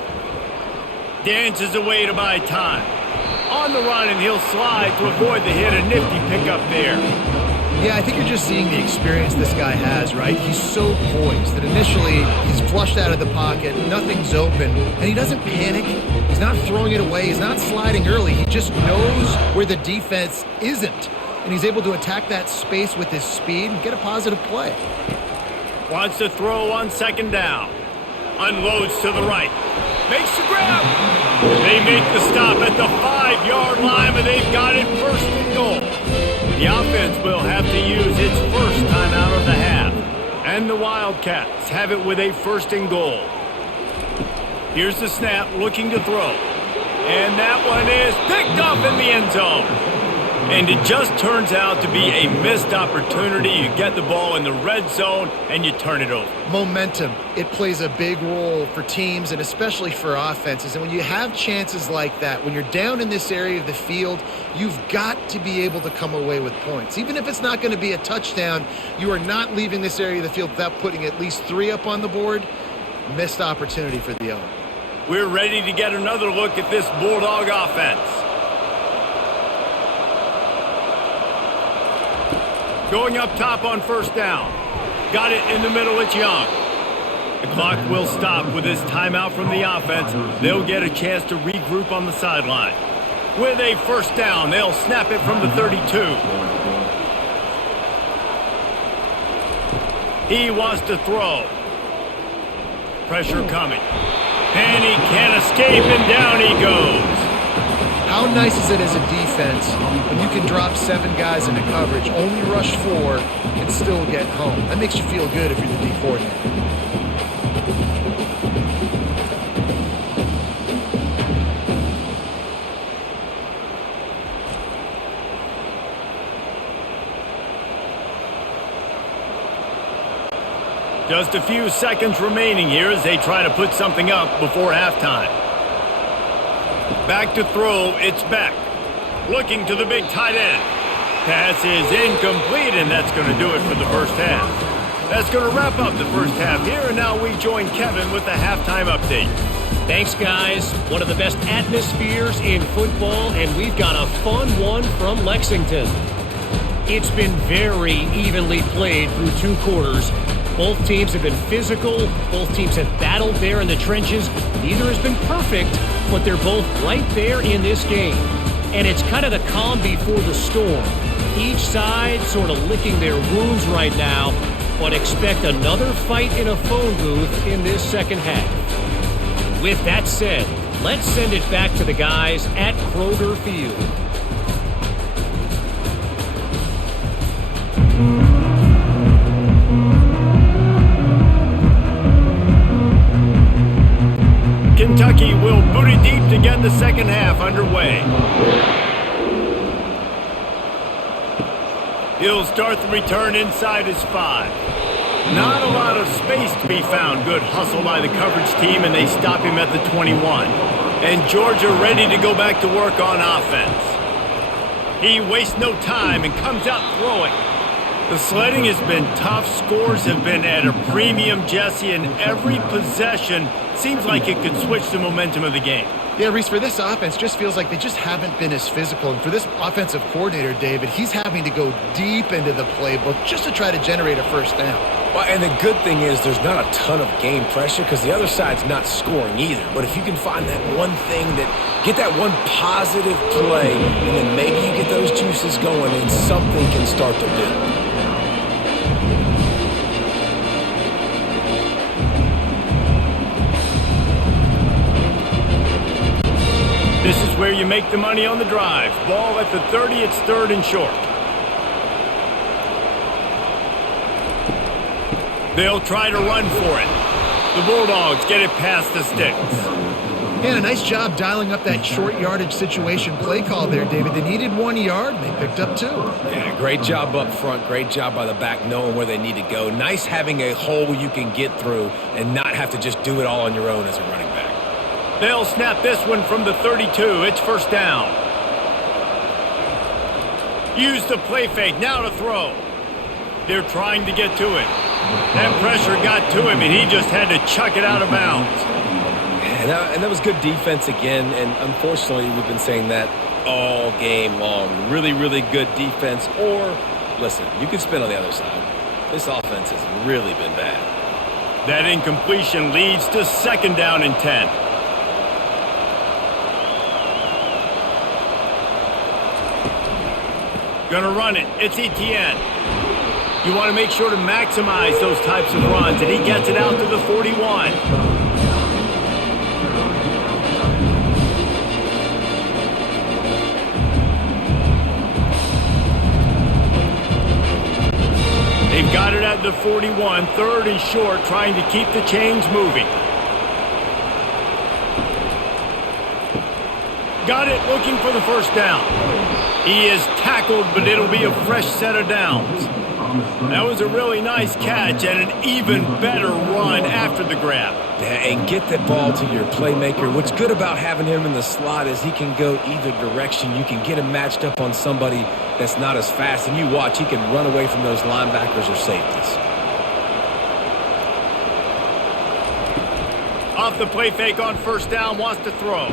Dances away to buy time. On the run, and he'll slide to avoid the hit. A nifty pickup there. Yeah, I think you're just seeing the experience this guy has, right? He's so poised that initially he's flushed out of the pocket, nothing's open, and he doesn't panic. He's not throwing it away. He's not sliding early. He just knows where the defense isn't, and he's able to attack that space with his speed and get a positive play. Wants to throw on 2nd down. Unloads to the right. Makes the grab. They make the stop at the 5-yard line, but they've got it 1st and goal. The offense will have to use its 1st time out of the half. And the Wildcats have it with a 1st and goal. Here's the snap, looking to throw. And that one is picked up in the end zone. And it just turns out to be a missed opportunity. You get the ball in the red zone, and you turn it over. Momentum, it plays a big role for teams and especially for offenses. And when you have chances like that, when you're down in this area of the field, you've got to be able to come away with points. Even if it's not going to be a touchdown, you are not leaving this area of the field without putting at least 3 up on the board. Missed opportunity for the owner. We're ready to get another look at this Bulldog offense. Going up top on 1st down. Got it in the middle, it's Young. The clock will stop with this timeout from the offense. They'll get a chance to regroup on the sideline. With a 1st down, they'll snap it from the 32. He wants to throw. Pressure coming. And he can't escape, and down he goes. How nice is it as a defense when you can drop 7 guys into coverage, only rush 4, and still get home? That makes you feel good if you're the D coordinator. Just a few seconds remaining here as they try to put something up before halftime. Back to throw, it's Beck. Looking to the big tight end. Pass is incomplete, and that's going to do it for the 1st half. That's going to wrap up the 1st half here, and now we join Kevin with the halftime update. Thanks, guys. One of the best atmospheres in football, and we've got a fun one from Lexington. It's been very evenly played through 2 quarters. Both teams have been physical. Both teams have battled there in the trenches. Neither has been perfect, but they're both right there in this game. And it's kind of the calm before the storm. Each side sort of licking their wounds right now, but expect another fight in a phone booth in this 2nd half. With that said, let's send it back to the guys at Kroger Field. Kentucky will boot it deep to get the 2nd half underway. He'll start the return inside his 5. Not a lot of space to be found. Good hustle by the coverage team, and they stop him at the 21. And Georgia ready to go back to work on offense. He wastes no time and comes out throwing. The sledding has been tough. Scores have been at a premium, Jesse, and every possession seems like it could switch the momentum of the game. Yeah, Reese, for this offense, just feels like they just haven't been as physical. And for this offensive coordinator, David, he's having to go deep into the playbook just to try to generate a first down. Well, and the good thing is there's not a ton of game pressure because the other side's not scoring either. But if you can find that one thing get that one positive play, and then maybe you get those juices going and something can start to build. This is where you make the money on the drive. Ball at the 30, it's 3rd and short. They'll try to run for it. The Bulldogs get it past the sticks. Yeah, a nice job dialing up that short yardage situation play call there, David. They needed 1 yard, and they picked up 2. Yeah, great job up front. Great job by the back knowing where they need to go. Nice having a hole you can get through and not have to just do it all on your own as a running back. They'll snap this one from the 32. It's first down. Use the play fake. Now to throw. They're trying to get to it. That pressure got to him, and he just had to chuck it out of bounds. And that was good defense again, and unfortunately we've been saying that all game long. Really, really good defense. Or, listen, you can spin on the other side. This offense has really been bad. That incompletion leads to 2nd down and 10. Gonna run it. It's Etienne. You want to make sure to maximize those types of runs, and he gets it out to the 41. They've got it at the 41, 3rd and short, trying to keep the chains moving. Got it, looking for the first down. He is tackled, but it'll be a fresh set of downs. That was a really nice catch and an even better run after the grab. Yeah, and get that ball to your playmaker. What's good about having him in the slot is he can go either direction. You can get him matched up on somebody that's not as fast, and you watch, he can run away from those linebackers or safeties. Off the play fake on first down, wants to throw.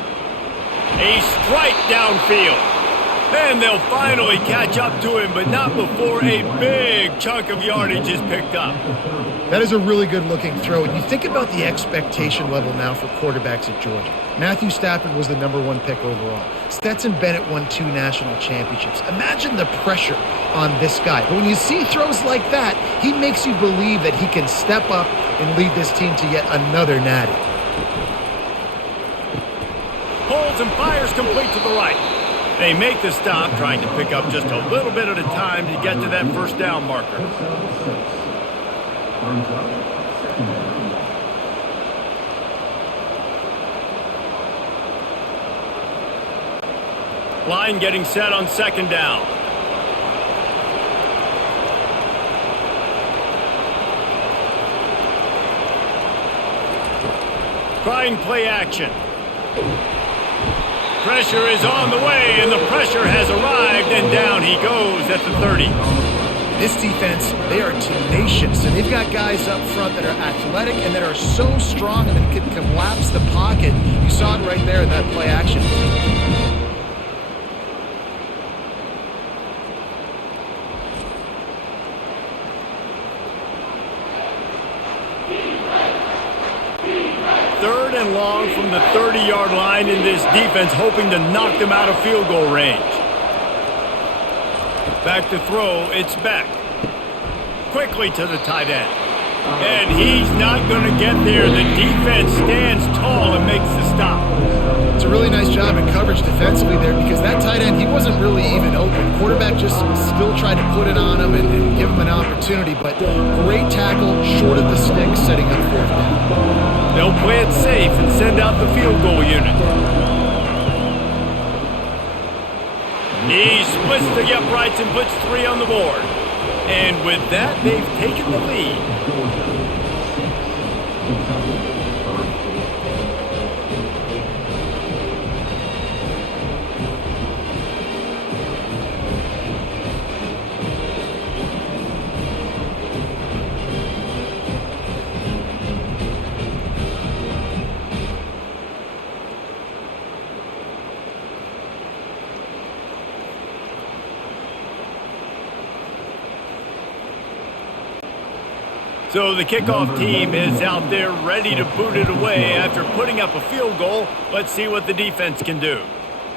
A strike downfield. And they'll finally catch up to him, but not before a big chunk of yardage is picked up. That is a really good-looking throw. And you think about the expectation level now for quarterbacks at Georgia. Matthew Stafford was the #1 pick overall. Stetson Bennett won 2 national championships. Imagine the pressure on this guy. But when you see throws like that, he makes you believe that he can step up and lead this team to yet another natty. Holds and fires complete to the right. They make the stop, trying to pick up just a little bit at a time to get to that first down marker. Line getting set on 2nd down. Trying play action. Pressure is on the way, and the pressure has arrived, and down he goes at the 30. This defense, they are tenacious, and they've got guys up front that are athletic and that are so strong and that can collapse the pocket. You saw it right there in that play action. Third and long from the 30-yard line, in this defense hoping to knock them out of field goal range. Back to throw, it's Beck. Quickly to the tight end. And he's not going to get there. The defense stands tall and makes the stop. It's a really nice job in coverage defensively there because that tight end, he wasn't really even open. Quarterback just still tried to put it on him and give him an opportunity, but great tackle, short of the stick, setting up 4th down. They'll play it safe and send out the field goal unit. He splits the uprights and puts 3 on the board. And with that, they've taken the lead. So the kickoff team is out there ready to boot it away after putting up a field goal. Let's see what the defense can do.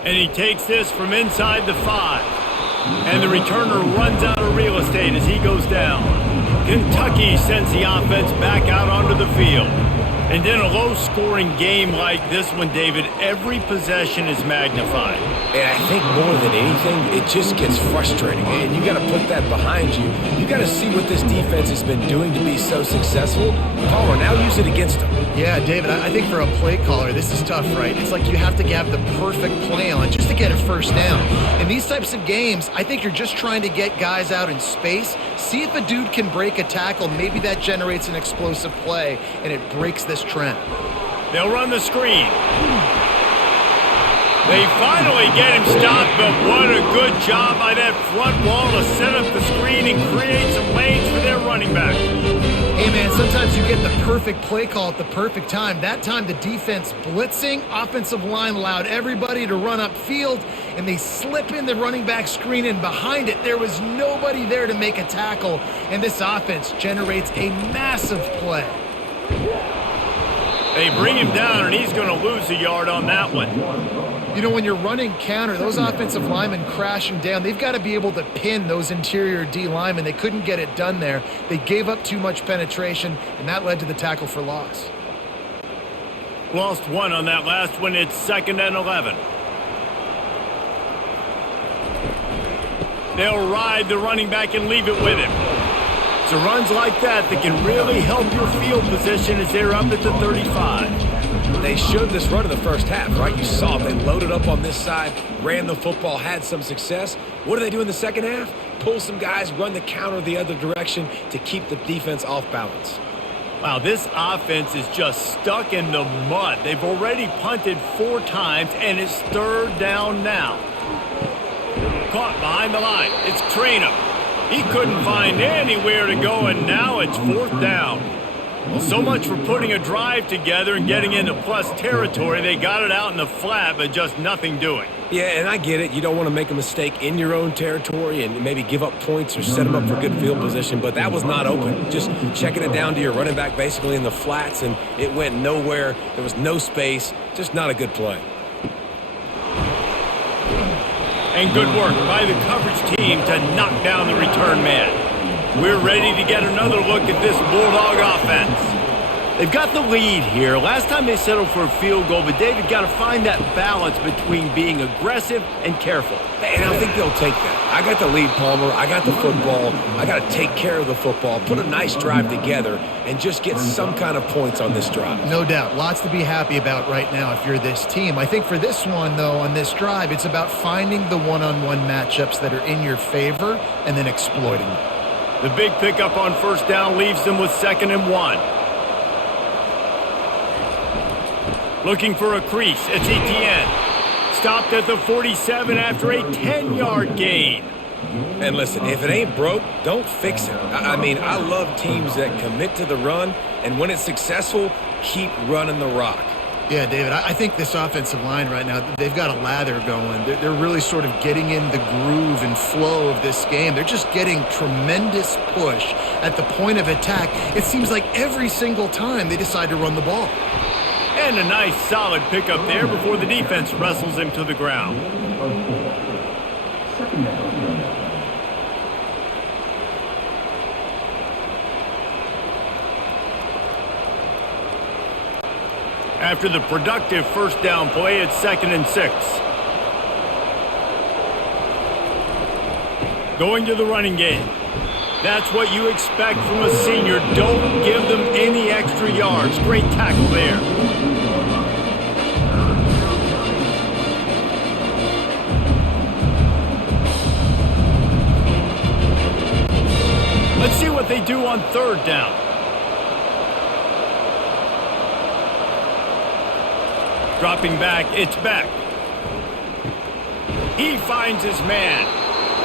And he takes this from inside the 5. And the returner runs out of real estate as he goes down. Kentucky sends the offense back out onto the field. And in a low-scoring game like this one, David, every possession is magnified. And I think more than anything, it just gets frustrating. And you got to put that behind you. You got to see what this defense has been doing to be so successful. Caller, now use it against them. Yeah, David, I think for a play caller, this is tough, right? It's like you have to have the perfect play on just to get a first down. In these types of games, I think you're just trying to get guys out in space, see if a dude can break a tackle. Maybe that generates an explosive play, and it breaks this trend. They'll run the screen. They finally get him stopped, but what a good job by that front wall to set up the screen and create some lanes for their running back. Hey, man, sometimes you get the perfect play call at the perfect time. That time, the defense blitzing, offensive line allowed everybody to run upfield, and they slip in the running back screen, and behind it, there was nobody there to make a tackle, and this offense generates a massive play. They bring him down, and he's going to lose a yard on that one. You know, when you're running counter, those offensive linemen crashing down, they've got to be able to pin those interior D linemen. They couldn't get it done there. They gave up too much penetration, and that led to the tackle for loss. Lost one on that last one. It's 2nd and 11. They'll ride the running back and leave it with him. So runs like that can really help your field position as they're up at the 35. They showed this run in the first half, right? You saw they loaded up on this side, ran the football, had some success. What do they do in the second half? Pull some guys, run the counter the other direction to keep the defense off balance. Wow, this offense is just stuck in the mud. They've already punted 4 times, and it's 3rd down now. Caught behind the line. It's Traynham. He couldn't find anywhere to go, and now it's 4th down. Well, so much for putting a drive together and getting into plus territory. They got it out in the flat, but just nothing doing. Yeah, and I get it. You don't want to make a mistake in your own territory and maybe give up points or set them up for good field position, but that was not open. Just checking it down to your running back basically in the flats, and it went nowhere. There was no space. Just not a good play. And good work by the coverage team to knock down the return man. We're ready to get another look at this Bulldog offense. They've got the lead here. Last time they settled for a field goal, but David got to find that balance between being aggressive and careful. And I think they'll take that. I got the lead, Palmer. I got the football. I got to take care of the football, put a nice drive together, and just get some kind of points on this drive. No doubt. Lots to be happy about right now if you're this team. I think for this one, though, on this drive, it's about finding the one-on-one matchups that are in your favor and then exploiting them. The big pickup on 1st down leaves them with 2nd and 1. Looking for a crease. It's Etienne. Stopped at the 47 after a 10-yard gain. And listen, if it ain't broke, don't fix it. I mean, I love teams that commit to the run, and when it's successful, keep running the rock. Yeah, David, I think this offensive line right now, they've got a lather going. They're really sort of getting in the groove and flow of this game. They're just getting tremendous push at the point of attack. It seems like every single time they decide to run the ball. And a nice solid pickup there before the defense wrestles him to the ground. After the productive 1st down play, it's 2nd and 6. Going to the running game. That's what you expect from a senior. Don't give them any extra yards. Great tackle there. Let's see what they do on 3rd down. Dropping back, it's Beck. He finds his man.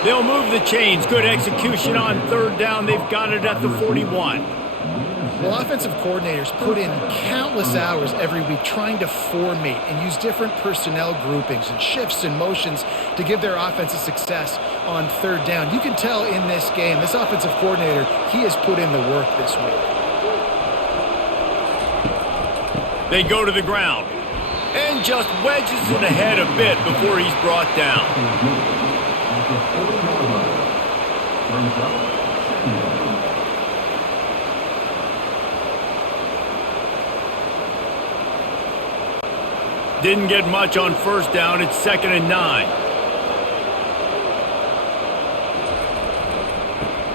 They'll move the chains. Good execution on 3rd down. They've got it at the 41. Well, offensive coordinators put in countless hours every week trying to formate and use different personnel groupings and shifts and motions to give their offense a success on 3rd down. You can tell in this game, this offensive coordinator, he has put in the work this week. They go to the ground and just wedges it ahead a bit before he's brought down. Brings up second down. Didn't get much on first down. It's 2nd and 9.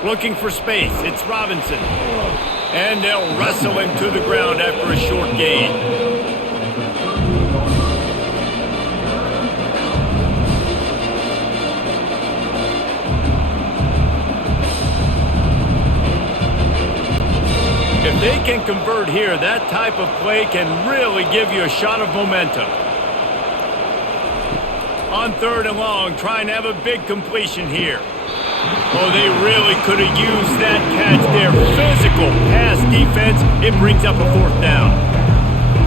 Looking for space. It's Robinson. And they'll wrestle him to the ground after a short gain. If they can convert here, that type of play can really give you a shot of momentum. On 3rd and long, trying to have a big completion here. Oh, they really could have used that catch there. Physical pass defense. It brings up a 4th down.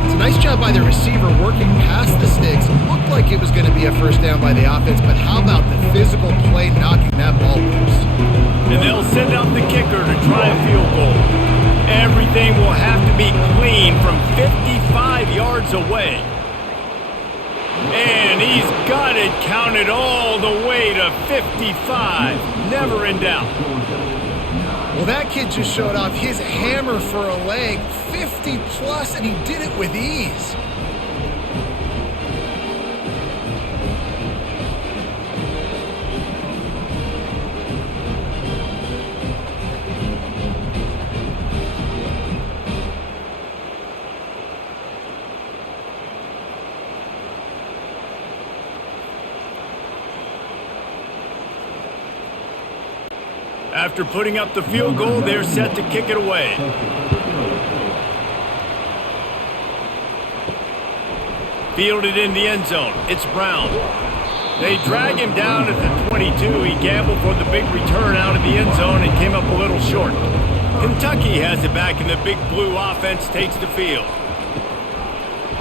It's a nice job by the receiver working past the sticks. It looked like it was going to be a first down by the offense, but how about the physical play knocking that ball loose? And they'll send out the kicker to try a field goal. Everything will have to be clean from 55 yards away. And he's got it counted all the way to 55. Never in doubt. Well, that kid just showed off his hammer for a leg, 50 plus, and he did it with ease. After putting up the field goal, they're set to kick it away. Fielded in the end zone. It's Brown. They drag him down at the 22. He gambled for the big return out of the end zone and came up a little short. Kentucky has it back, and the Big Blue offense takes the field.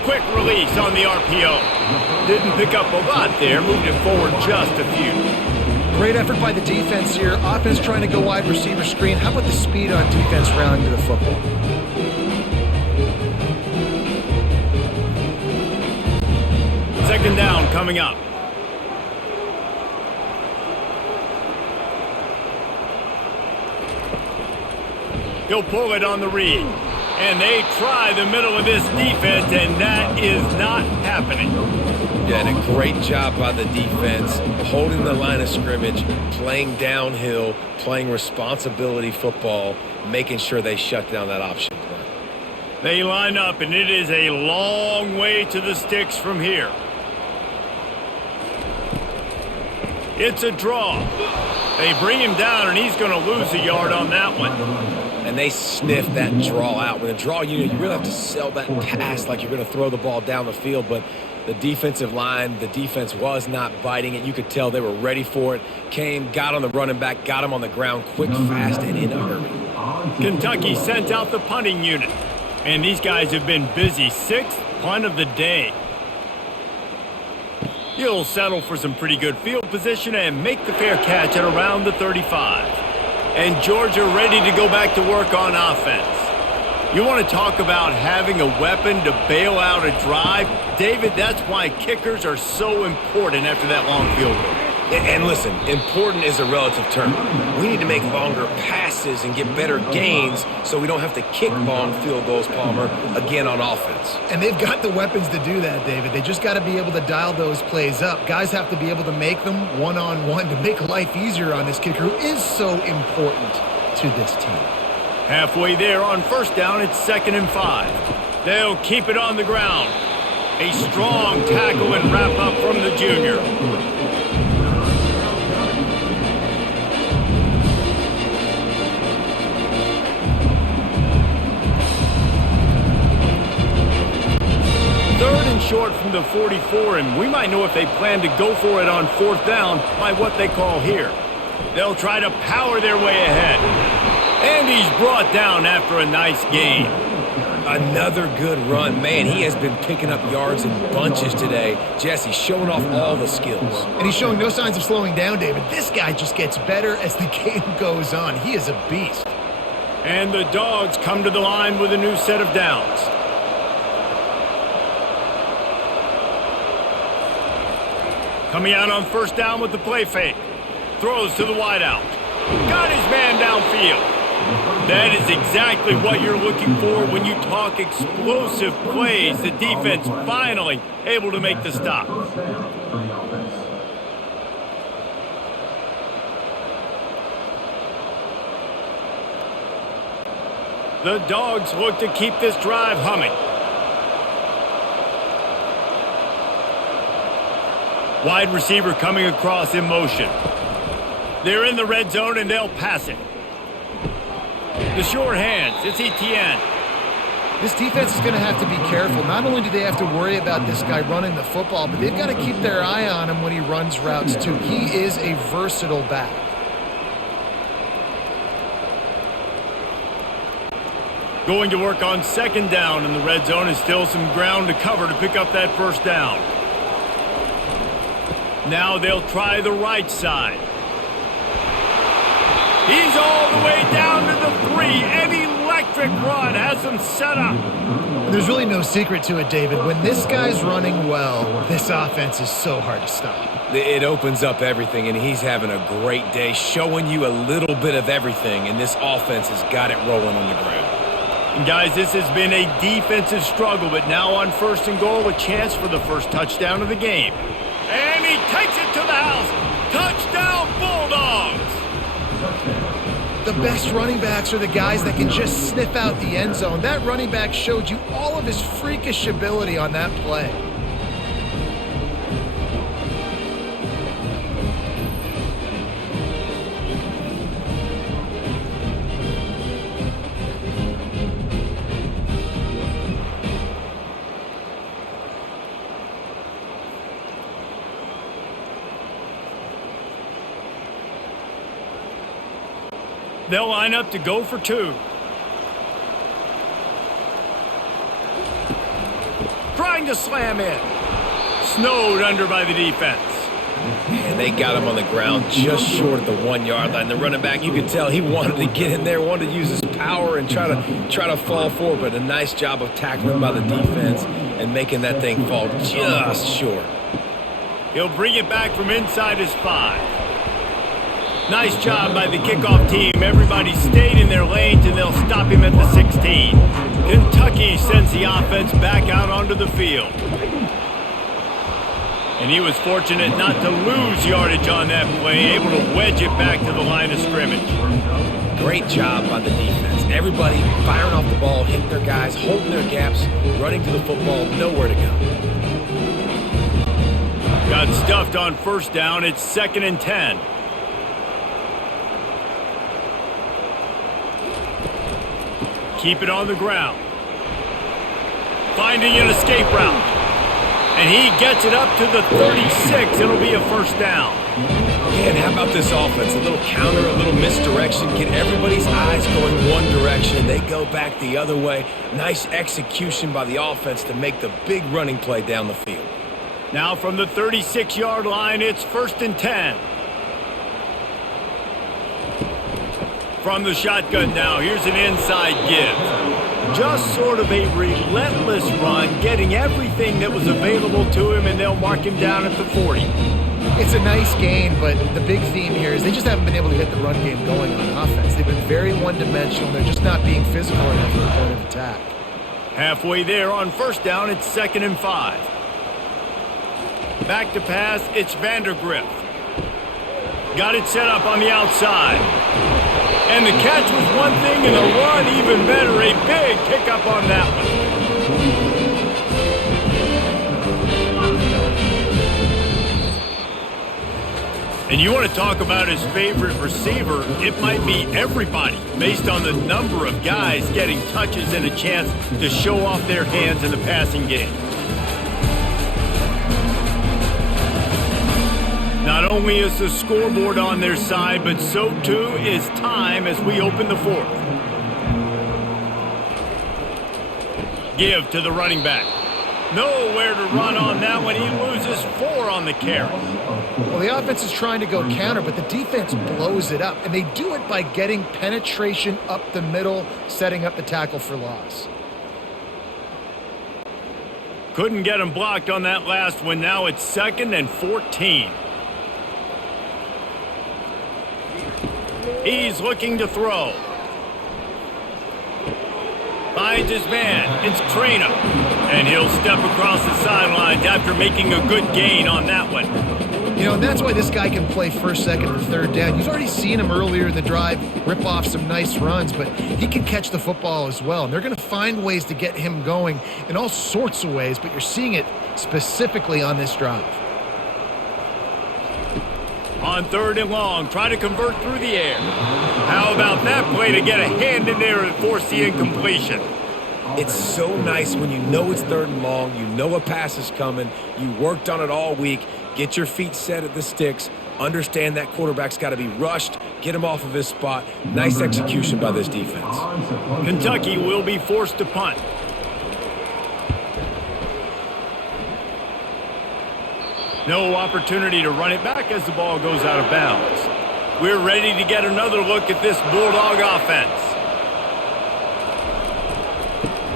Quick release on the RPO. Didn't pick up a lot there, moved it forward just a few. Great effort by the defense here. Offense trying to go wide receiver screen. How about the speed on defense rounding to the football? Second down coming up. He'll pull it on the read. And they try the middle of this defense, and that is not happening. Yeah, and a great job by the defense, holding the line of scrimmage, playing downhill, playing responsibility football, making sure they shut down that option play. They line up, and it is a long way to the sticks from here. It's a draw. They bring him down, and he's going to lose a yard on that one. And they sniff that draw out. With a draw unit, you really have to sell that pass like you're going to throw the ball down the field, but the defensive line, the defense was not biting it. You could tell they were ready for it. Came, got on the running back, got him on the ground quick, fast, and in a hurry. Kentucky sent out the punting unit. And these guys have been busy. 6th punt of the day. He'll settle for some pretty good field position and make the fair catch at around the 35. And Georgia ready to go back to work on offense. You want to talk about having a weapon to bail out a drive? David, that's why kickers are so important after that long field goal. And listen, important is a relative term. We need to make longer passes and get better gains so we don't have to kick long field goals, Palmer, again on offense. And they've got the weapons to do that, David. They just got to be able to dial those plays up. Guys have to be able to make them one-on-one to make life easier on this kicker who is so important to this team. Halfway there on first down, it's 2nd and 5. They'll keep it on the ground. A strong tackle and wrap up from the junior. Third and short from the 44, and we might know if they plan to go for it on 4th down by what they call here. They'll try to power their way ahead. And he's brought down after a nice gain. Another good run. Man, he has been picking up yards in bunches today. Jesse showing off all the skills. And he's showing no signs of slowing down, David. This guy just gets better as the game goes on. He is a beast. And the Dogs come to the line with a new set of downs. Coming out on first down with the play fake. Throws to the wideout. Got his man downfield. That is exactly what you're looking for when you talk explosive plays. The defense finally able to make the stop. First down for the offense. The Dogs look to keep this drive humming. Wide receiver coming across in motion. They're in the red zone and they'll pass it. The short hands, it's Etienne. This defense is going to have to be careful. Not only do they have to worry about this guy running the football, but they've got to keep their eye on him when he runs routes too. He is a versatile back. Going to work on second down in the red zone and still some ground to cover to pick up that first down. Now they'll try the right side. He's all the way down to the 3. An electric run has him set up. There's really no secret to it, David. When this guy's running well, this offense is so hard to stop. It opens up everything, and he's having a great day, showing you a little bit of everything, and this offense has got it rolling on the ground. And guys, this has been a defensive struggle, but now on first and goal, a chance for the first touchdown of the game. And he takes it to the house. Touchdown, Bulldogs! The best running backs are the guys that can just sniff out the end zone. That running back showed you all of his freakish ability on that play. They'll line up to go for 2. Trying to slam in. Snowed under by the defense. And they got him on the ground just short of the 1-yard line. The running back, you could tell he wanted to get in there, wanted to use his power and try to fall forward, but a nice job of tackling by the defense and making that thing fall just short. He'll bring it back from inside his 5. Nice job by the kickoff team. Everybody stayed in their lanes, and they'll stop him at the 16. Kentucky sends the offense back out onto the field. And he was fortunate not to lose yardage on that play, able to wedge it back to the line of scrimmage. Great job by the defense. Everybody firing off the ball, hitting their guys, holding their gaps, running to the football, nowhere to go. Got stuffed on first down. It's 2nd and 10. Keep it on the ground. Finding an escape route. And he gets it up to the 36. It'll be a first down. Man, how about this offense? A little counter, a little misdirection. Get everybody's eyes going one direction. They go back the other way. Nice execution by the offense to make the big running play down the field. Now from the 36-yard line, it's 1st and 10. From the shotgun now, here's an inside give. Just sort of a relentless run, getting everything that was available to him, and they'll mark him down at the 40. It's a nice gain, but the big theme here is they just haven't been able to get the run game going on offense. They've been very one-dimensional. They're just not being physical enough at the point of attack. Halfway there on first down, it's 2nd and 5. Back to pass, it's Vandergrift. Got it set up on the outside. And the catch was one thing, and the run even better. A big pickup on that one. And you want to talk about his favorite receiver, it might be everybody, based on the number of guys getting touches and a chance to show off their hands in the passing game. Not only is the scoreboard on their side, but so too is time as we open the 4th. Give to the running back. Nowhere to run on that one. He loses 4 on the carry. Well, the offense is trying to go counter, but the defense blows it up, and they do it by getting penetration up the middle, setting up the tackle for loss. Couldn't get him blocked on that last one. Now it's 2nd and 14. He's looking to throw. Finds his man. It's Trainer. And he'll step across the sidelines after making a good gain on that one. You know, and that's why this guy can play first, second, and third down. You've already seen him earlier in the drive rip off some nice runs, but he can catch the football as well. And they're going to find ways to get him going in all sorts of ways, but you're seeing it specifically on this drive. On 3rd and long, try to convert through the air. How about that play to get a hand in there and force the incompletion? It's so nice when you know it's 3rd and long, you know a pass is coming, you worked on it all week, get your feet set at the sticks, understand that quarterback's got to be rushed, get him off of his spot. Nice execution by this defense. Kentucky will be forced to punt. No opportunity to run it back as the ball goes out of bounds. We're ready to get another look at this Bulldog offense.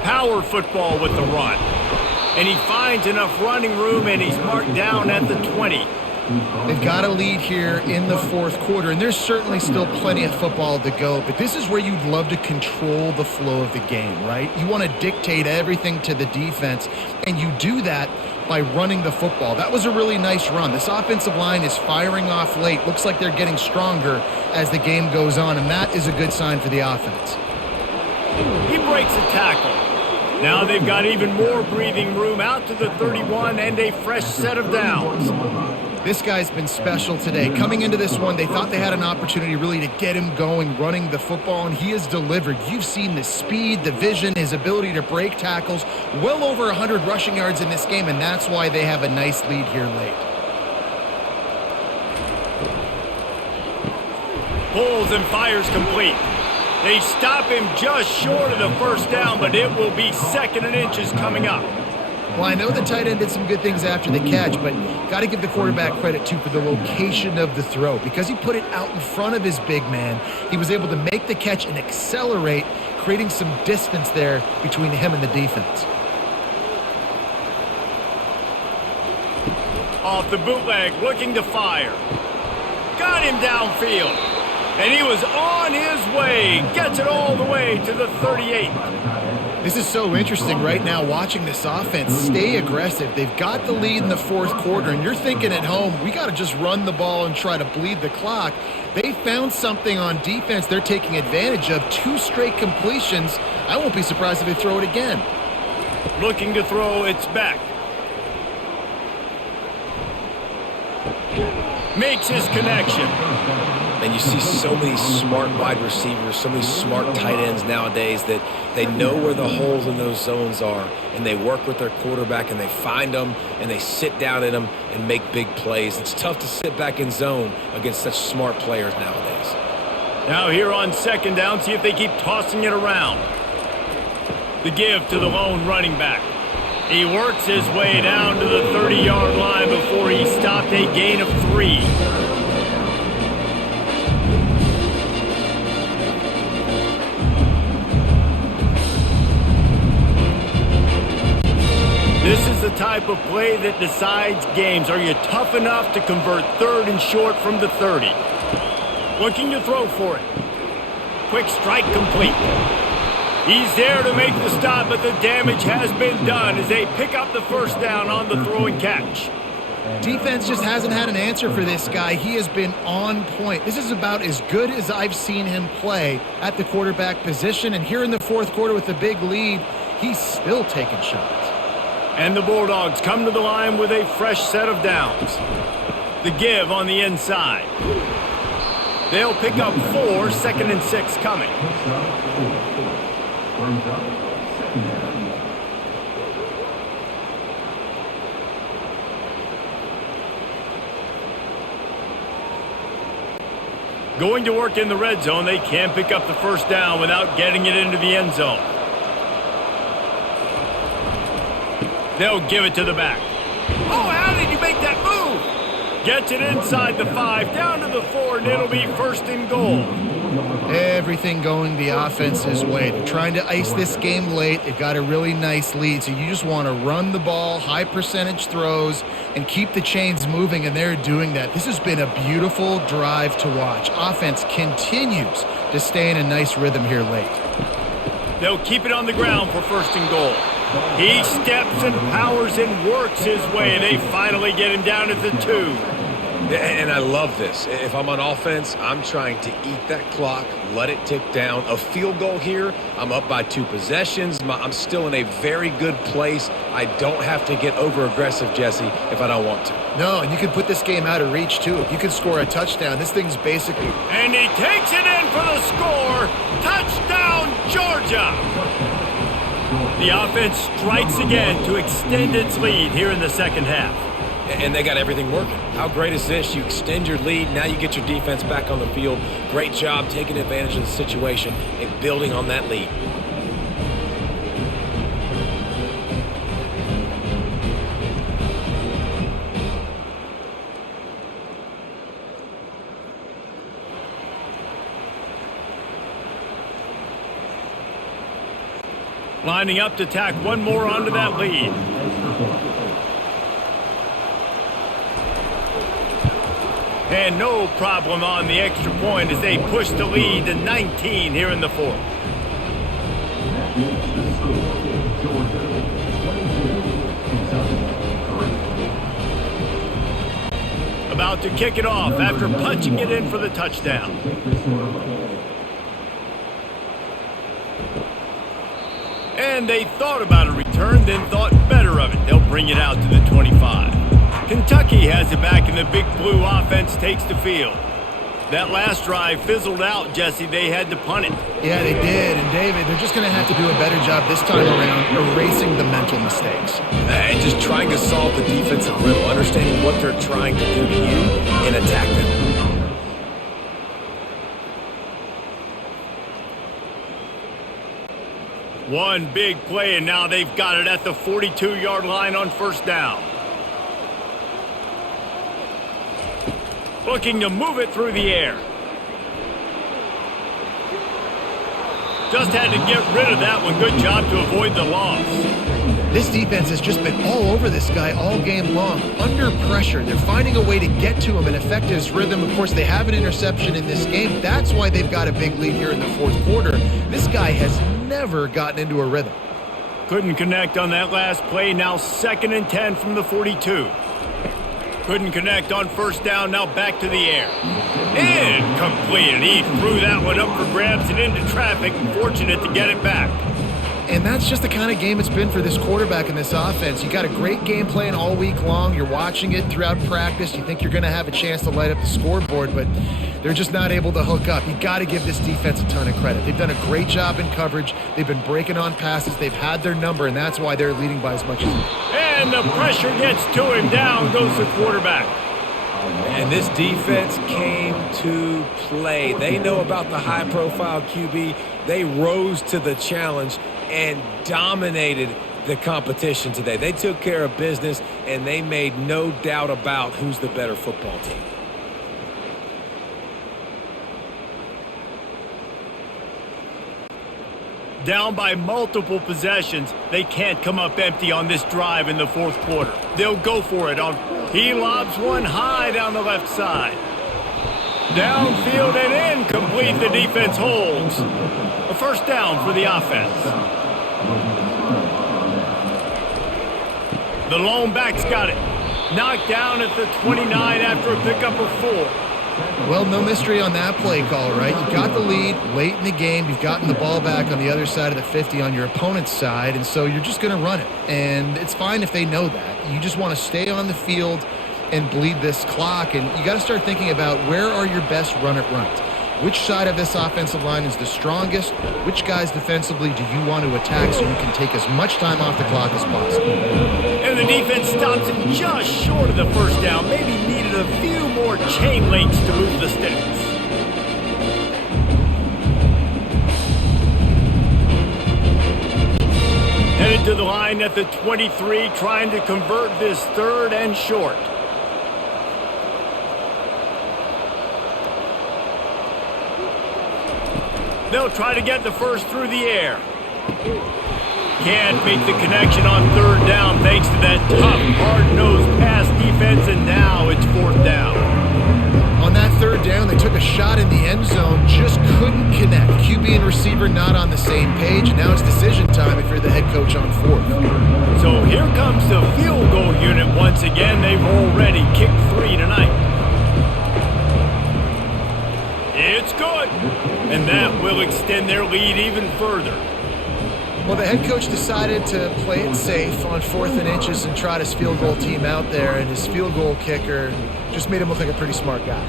Power football with the run. And he finds enough running room, and he's marked down at the 20. They've got a lead here in the 4th quarter, and there's certainly still plenty of football to go, but this is where you'd love to control the flow of the game, right? You want to dictate everything to the defense, and you do that by running the football. That was a really nice run. This offensive line is firing off late. Looks like they're getting stronger as the game goes on, and that is a good sign for the offense. He breaks a tackle. Now they've got even more breathing room out to the 31 and a fresh set of downs. This guy's been special today. Coming into this one, they thought they had an opportunity really to get him going, running the football, and he has delivered. You've seen the speed, the vision, his ability to break tackles, well over 100 rushing yards in this game, and that's why they have a nice lead here late. Pulls and fires complete. They stop him just short of the first down, but it will be 2nd and inches coming up. Well, I know the tight end did some good things after the catch, but got to give the quarterback credit, too, for the location of the throw. Because he put it out in front of his big man, he was able to make the catch and accelerate, creating some distance there between him and the defense. Off the bootleg, looking to fire. Got him downfield. And he was on his way. Gets it all the way to the 38. This is so interesting right now, watching this offense stay aggressive. They've got the lead in the 4th quarter, and you're thinking at home, we got to just run the ball and try to bleed the clock. They found something on defense they're taking advantage of. 2 straight completions. I won't be surprised if they throw it again. Looking to throw, it's back. Makes his connection. And you see so many smart wide receivers, so many smart tight ends nowadays that they know where the holes in those zones are, and they work with their quarterback, and they find them, and they sit down in them and make big plays. It's tough to sit back in zone against such smart players nowadays. Now here on 2nd down, see if they keep tossing it around. The give to the lone running back. He works his way down to the 30-yard line before he stopped a gain of 3. This is the type of play that decides games. Are you tough enough to convert 3rd and short from the 30? Looking to throw for it. Quick strike complete. He's there to make the stop, but the damage has been done as they pick up the first down on the throw and catch. Defense just hasn't had an answer for this guy. He has been on point. This is about as good as I've seen him play at the quarterback position. And here in the 4th quarter with a big lead, he's still taking shots. And the Bulldogs come to the line with a fresh set of downs. The give on the inside. They'll pick up 4, 2nd and 6 coming. Going to work in the red zone, they can't pick up the first down without getting it into the end zone. They'll give it to the back. Oh, how did you make that move? Gets it inside the 5, down to the 4, and it'll be first and goal. Everything going the offense's way. They're trying to ice this game late. They've got a really nice lead, so you just want to run the ball, high percentage throws, and keep the chains moving, and they're doing that. This has been a beautiful drive to watch. Offense continues to stay in a nice rhythm here late. They'll keep it on the ground for first and goal. He steps and powers and works his way. They finally get him down at the 2. And I love this. If I'm on offense, I'm trying to eat that clock, let it tick down. A field goal here, I'm up by 2 possessions. I'm still in a very good place. I don't have to get over-aggressive, Jesse, if I don't want to. No, and you can put this game out of reach, too. If you can score a touchdown, this thing's basically... And he takes it in for the score. Touchdown, Georgia! The offense strikes again to extend its lead here in the second half. And they got everything working. How great is this? You extend your lead, now you get your defense back on the field. Great job taking advantage of the situation and building on that lead. Lining up to tack one more onto that lead. And no problem on the extra point as they push the lead to 19 here in the 4th. About to kick it off after punching it in for the touchdown. And they thought about a return, then thought better of it. They'll bring it out to the 25. Kentucky has it back, and the Big Blue offense takes the field. That last drive fizzled out, Jesse. They had to punt it. Yeah, they did. And, David, they're just going to have to do a better job this time around erasing the mental mistakes. And just trying to solve the defensive riddle, understanding what they're trying to do to you and attack them. One big play, and now they've got it at the 42-yard line on first down. Looking to move it through the air. Just had to get rid of that one. Good job to avoid the loss. This defense has just been all over this guy all game long. Under pressure, they're finding a way to get to him and affect his rhythm. Of course, they have an interception in this game. That's why they've got a big lead here in the 4th quarter. This guy has never gotten into a rhythm. Couldn't connect on that last play. Now 2nd and 10 from the 42. Couldn't connect on first down. Now back to the air. Incomplete. And he threw that one up for grabs and into traffic. Fortunate to get it back. And that's just the kind of game it's been for this quarterback and this offense. You got a great game plan all week long. You're watching it throughout practice. You think you're going to have a chance to light up the scoreboard, but they're just not able to hook up. You got to give this defense a ton of credit. They've done a great job in coverage. They've been breaking on passes. They've had their number, and that's why they're leading by as much as. And the pressure gets to him. Down goes the quarterback. And this defense came to play. They know about the high-profile QB. They rose to the challenge and dominated the competition today. They took care of business, and they made no doubt about who's the better football team. Down by multiple possessions, they can't come up empty on this drive in the 4th quarter. They'll go for it. He lobs one high down the left side. Downfield and incomplete. The defense holds. A first down for the offense. The lone back's got it. Knocked down at the 29 after a pickup of 4. Well, no mystery on that play call, right? You've got the lead late in the game. You've gotten the ball back on the other side of the 50 on your opponent's side, and so you're just going to run it. And it's fine if they know that. You just want to stay on the field and bleed this clock, and you got to start thinking about where are your best run-it-runs. Which side of this offensive line is the strongest? Which guys defensively do you want to attack so you can take as much time off the clock as possible? And the defense stops him just short of the first down. Maybe needed a few more chain links to move the sticks. Headed to the line at the 23, trying to convert this 3rd and short. They'll try to get the first through the air. Can't make the connection on third down thanks to that tough, hard-nosed pass defense, and now it's fourth down. On that third down, they took a shot in the end zone, just couldn't connect. QB and receiver not on the same page, and now it's decision time if you're the head coach on fourth. So here comes the field goal unit once again. They've already kicked 3 tonight. It's good, and that will extend their lead even further. Well, the head coach decided to play it safe on 4th and inches and trot his field goal team out there, and his field goal kicker just made him look like a pretty smart guy.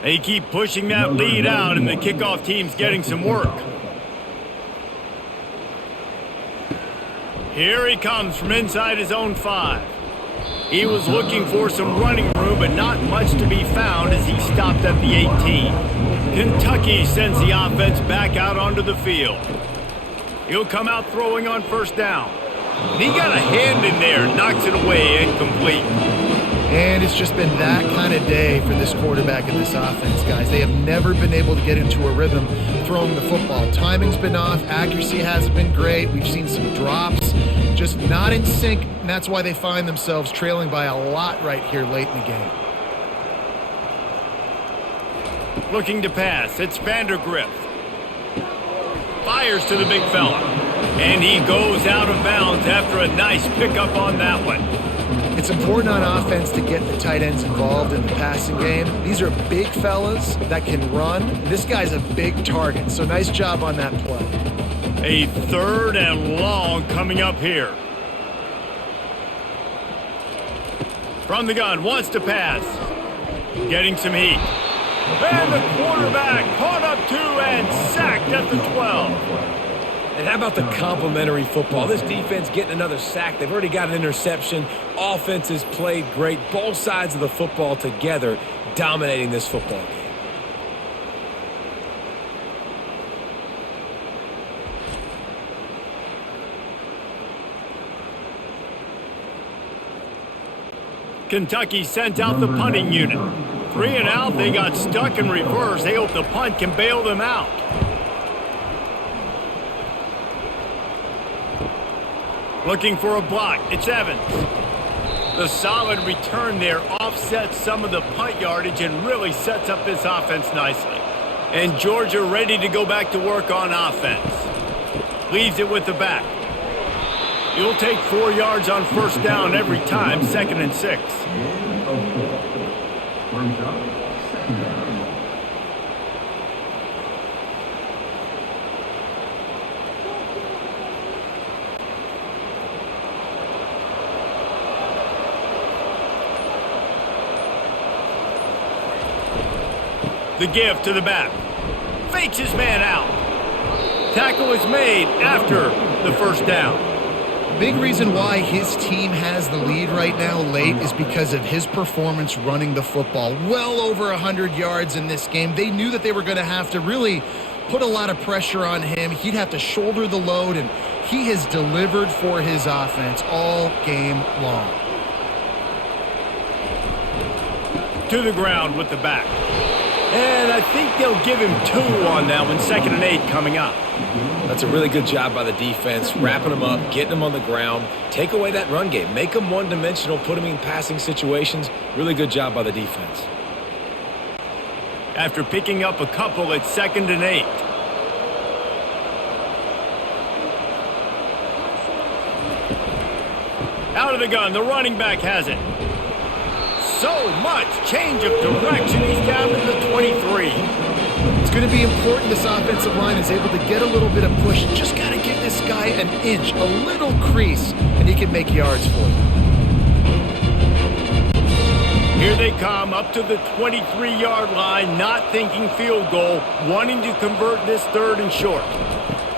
They keep pushing that lead out, and the kickoff team's getting some work. Here he comes from inside his own 5. He was looking for some running room, but not much to be found as he stopped at the 18. Kentucky sends the offense back out onto the field. He'll come out throwing on first down. And he got a hand in there, knocks it away, incomplete. And it's just been that kind of day for this quarterback and this offense, guys. They have never been able to get into a rhythm throwing the football. Timing's been off. Accuracy hasn't been great. We've seen some drops, just not in sync, and that's why they find themselves trailing by a lot right here late in the game. Looking to pass. It's Vandergrift. Fires to the big fella. And he goes out of bounds after a nice pickup on that one. It's important on offense to get the tight ends involved in the passing game. These are big fellas that can run. This guy's a big target, so nice job on that play. A 3rd and long coming up here. From the gun, wants to pass. Getting some heat. And the quarterback caught up 2 and sacked at the 12. And how about the complimentary football? This defense getting another sack. They've already got an interception. Offense has played great. Both sides of the football together dominating this football game. Kentucky sent out the punting unit. 3 and out, they got stuck in reverse. They hope the punt can bail them out. Looking for a block. It's Evans. The solid return there offsets some of the punt yardage and really sets up this offense nicely. And Georgia ready to go back to work on offense. Leaves it with the back. You'll take 4 yards on first down every time, 2nd and 6. Brings up 2nd down. The give to the back. Fakes his man out. Tackle is made after the first down. Big reason why his team has the lead right now late is because of his performance running the football. Well over 100 yards in this game. They knew that they were going to have to really put a lot of pressure on him. He'd have to shoulder the load, and he has delivered for his offense all game long. To the ground with the back. And I think they'll give him 2 on that one, 2nd and 8 coming up. That's a really good job by the defense, wrapping them up, getting them on the ground. Take away that run game. Make them one-dimensional, put them in passing situations. Really good job by the defense. After picking up a couple, it's 2nd and 8. Out of the gun, the running back has it. So much change of direction. He's down to the 23. It's going to be important this offensive line is able to get a little bit of push. Just got to give this guy an inch, a little crease, and he can make yards for you. Here they come up to the 23-yard line, not thinking field goal, wanting to convert this 3rd and short.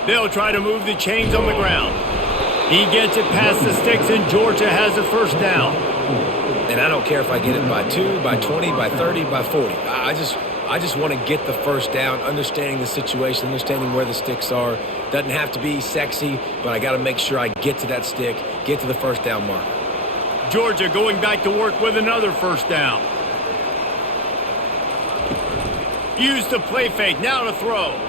They'll try to move the chains on the ground. He gets it past the sticks, and Georgia has a first down. And I don't care if I get it by 2, by 20, by 30, by 40. I just want to get the first down, understanding the situation, understanding where the sticks are. Doesn't have to be sexy, but I got to make sure I get to that stick, get to the first down mark. Georgia going back to work with another first down. Use the play fake, now to throw.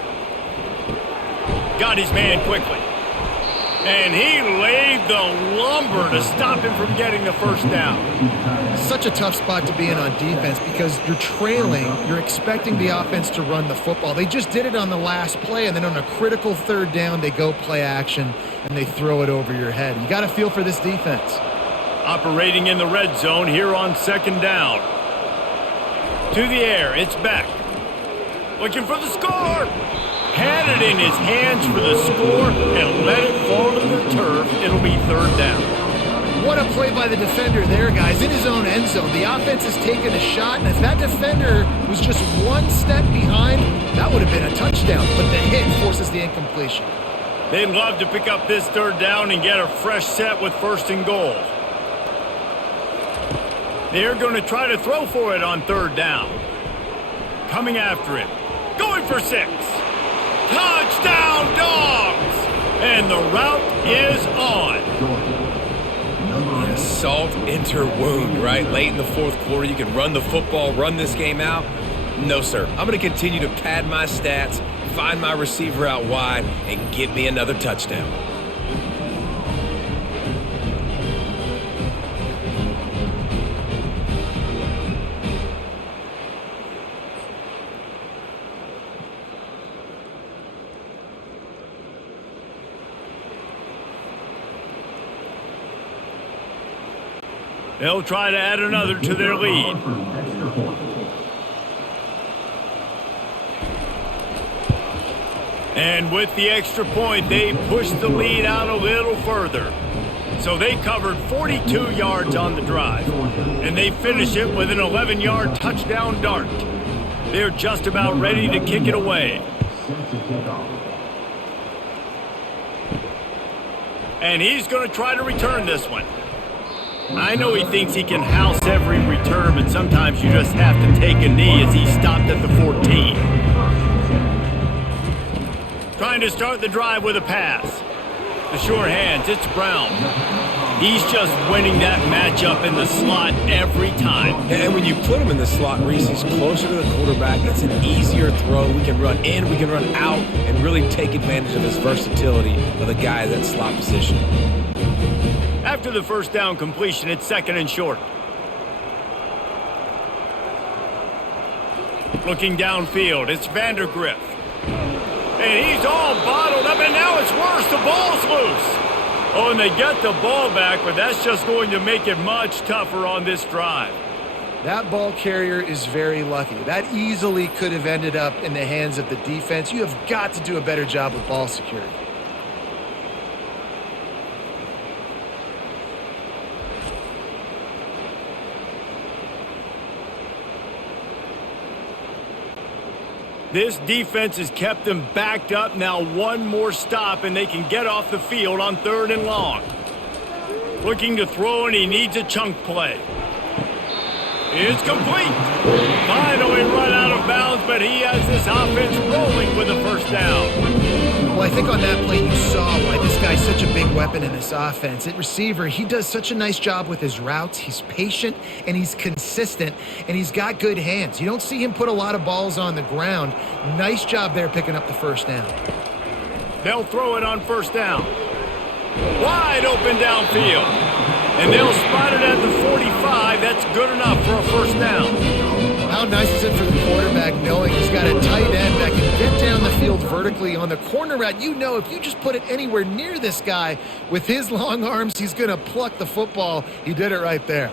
Got his man quickly. And he laid the lumber to stop him from getting the first down. Such a tough spot to be in on defense because you're trailing. You're expecting the offense to run the football. They just did it on the last play, and then on a critical third down, they go play action, and they throw it over your head. You got to feel for this defense. Operating in the red zone here on second down. To the air, it's Beck. Looking for the score. Had it in his hands for the score and let it fall to the turf. It'll be third down. What a play by the defender there, guys. In his own end zone. The offense has taken a shot, and if that defender was just one step behind, that would have been a touchdown. But the hit forces the incompletion. They'd love to pick up this third down and get a fresh set with first and goal. They're going to try to throw for it on third down. Coming after it. Going for 6. Touchdown, Dogs! And the route is on. Salt enter wound, right? Late in the fourth quarter, you can run the football, run this game out. No, sir. I'm going to continue to pad my stats, find my receiver out wide, and get me another touchdown. They'll try to add another to their lead. And with the extra point, they push the lead out a little further. So they covered 42 yards on the drive. And they finish it with an 11-yard touchdown dart. They're just about ready to kick it away. And he's going to try to return this one. I know he thinks he can house every return, but sometimes you just have to take a knee as he stopped at the 14. Trying to start the drive with a pass. The sure hands, it's Brown. He's just winning that matchup in the slot every time. And when you put him in the slot, Reese, he's closer to the quarterback. It's an easier throw. We can run in, we can run out, and really take advantage of his versatility of the guy in that slot position. After the first down completion, it's second and short. Looking downfield, it's Vandergriff. And he's all bottled up, and now it's worse. The ball's loose. Oh, and they get the ball back, but that's just going to make it much tougher on this drive. That ball carrier is very lucky. That easily could have ended up in the hands of the defense. You have got to do a better job with ball security. This defense has kept them backed up. Now one more stop, and they can get off the field on third and long. Looking to throw, and he needs a chunk play. It's complete. Finally run out of bounds, but he has this offense rolling with a first down. Well, I think on that play you saw why this guy's such a big weapon in this offense. At receiver, he does such a nice job with his routes. He's patient, and he's consistent, and he's got good hands. You don't see him put a lot of balls on the ground. Nice job there picking up the first down. They'll throw it on first down. Wide open downfield. And they'll spot it at the 45. That's good enough for a first down. How nice is it for the quarterback knowing he's got a tight end that can get down the field vertically on the corner route? You know if you just put it anywhere near this guy with his long arms, he's going to pluck the football. He did it right there.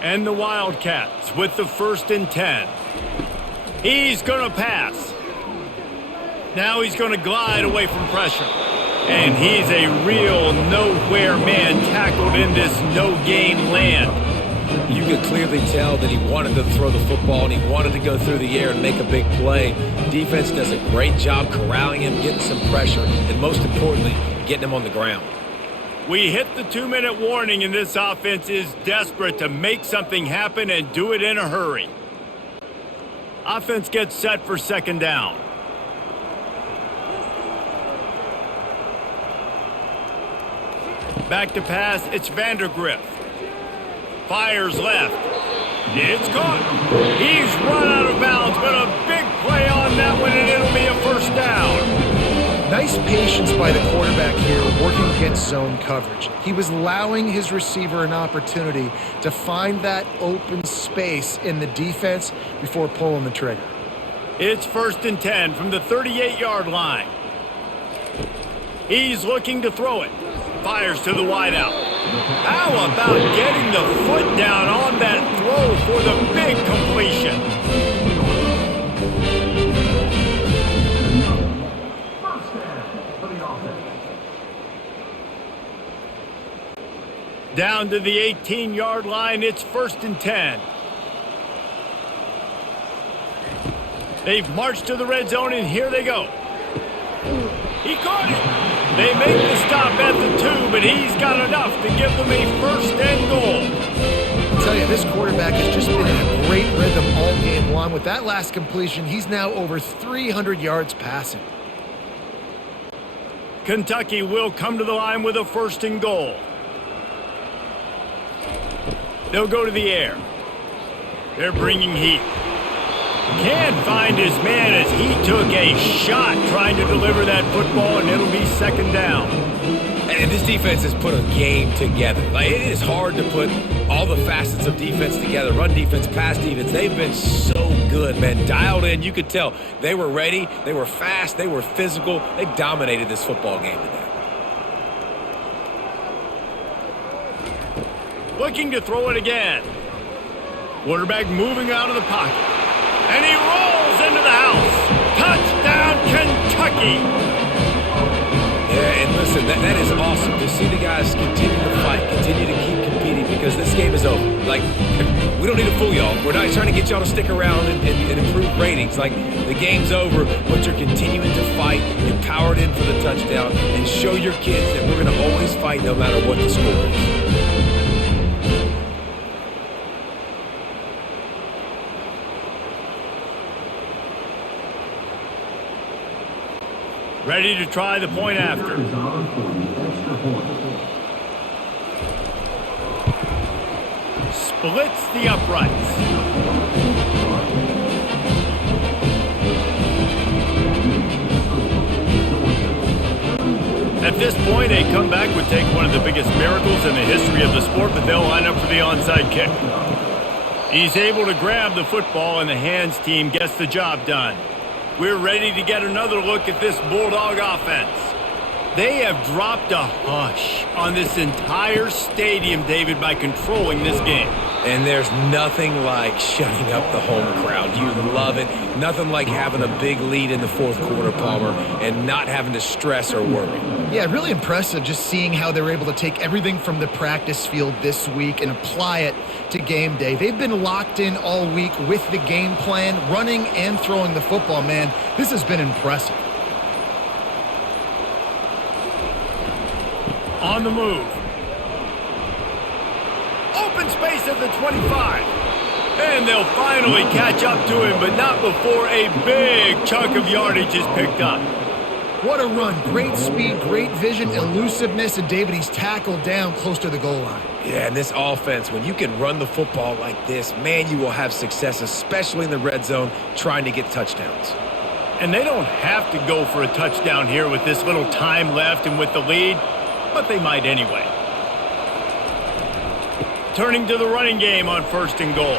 And the Wildcats with the 1st and 10. He's going to pass. Now he's going to glide away from pressure. And he's a real nowhere man tackled in this no-gain land. You could clearly tell that he wanted to throw the football and he wanted to go through the air and make a big play. Defense does a great job corralling him, getting some pressure, and most importantly, getting him on the ground. We hit the 2-minute warning, and this offense is desperate to make something happen and do it in a hurry. Offense gets set for second down. Back to pass, it's Vandergriff. Fires left. It's caught. He's run out of bounds, but a big play on that one, and it'll be a first down. Nice patience by the quarterback here, working against zone coverage. He was allowing his receiver an opportunity to find that open space in the defense before pulling the trigger. It's 1st and 10 from the 38-yard line. He's looking to throw it. Fires to the wideout. How about getting the foot down on that throw for the big completion? Down to the 18-yard line, it's 1st and 10. They've marched to the red zone, and here they go. He caught it. They make the stop at the 2, but he's got enough to give them a 1st and goal. I'll tell you, this quarterback has just been in a great rhythm all game long. With that last completion, he's now over 300 yards passing. Kentucky will come to the line with a 1st and goal. They'll go to the air. They're bringing heat. Can't find his man as he took a shot trying to deliver that football, and it'll be 2nd down. And this defense has put a game together. Like, it is hard to put all the facets of defense together. Run defense, pass defense. They've been so good, man. Dialed in. You could tell they were ready. They were fast. They were physical. They dominated this football game today. Looking to throw it again. Quarterback moving out of the pocket. And he rolls into the house. Touchdown, Kentucky. Yeah, and listen, that is awesome to see the guys continue to fight, continue to keep competing, because this game is over. Like, we don't need to fool y'all. We're not trying to get y'all to stick around and improve ratings. Like, the game's over, but you're continuing to fight, get powered in for the touchdown, and show your kids that we're going to always fight no matter what the score is. Ready to try the point after. Splits the uprights. At this point, a comeback would take one of the biggest miracles in the history of the sport, but they'll line up for the onside kick. He's able to grab the football, and the hands team gets the job done. We're ready to get another look at this Bulldog offense. They have dropped a hush on this entire stadium, David, by controlling this game. And there's nothing like shutting up the home crowd. You love it. Nothing like having a big lead in the 4th quarter, Palmer, and not having to stress or worry. Yeah, really impressive just seeing how they were able to take everything from the practice field this week and apply it to game day. They've been locked in all week with the game plan, running and throwing the football, man. This has been impressive. On the move. Open space at the 25. And they'll finally catch up to him, but not before a big chunk of yardage is picked up. What a run. Great speed, great vision, elusiveness, and David, he's tackled down close to the goal line. Yeah, and this offense, when you can run the football like this, man, you will have success, especially in the red zone, trying to get touchdowns. And they don't have to go for a touchdown here with this little time left and with the lead, but they might anyway. Turning to the running game on 1st and goal.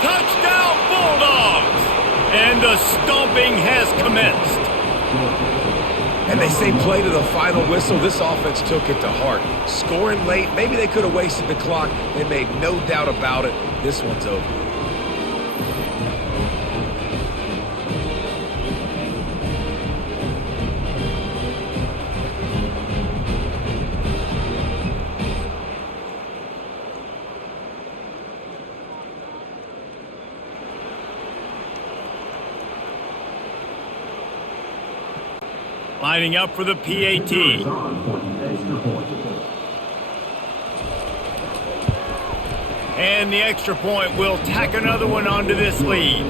Touchdown, Bulldogs! And the stomping has commenced. And they say play to the final whistle. This offense took it to heart. Scoring late, maybe they could have wasted the clock. They made no doubt about it. This one's over. Lining up for the PAT. And the extra point will tack another one onto this lead.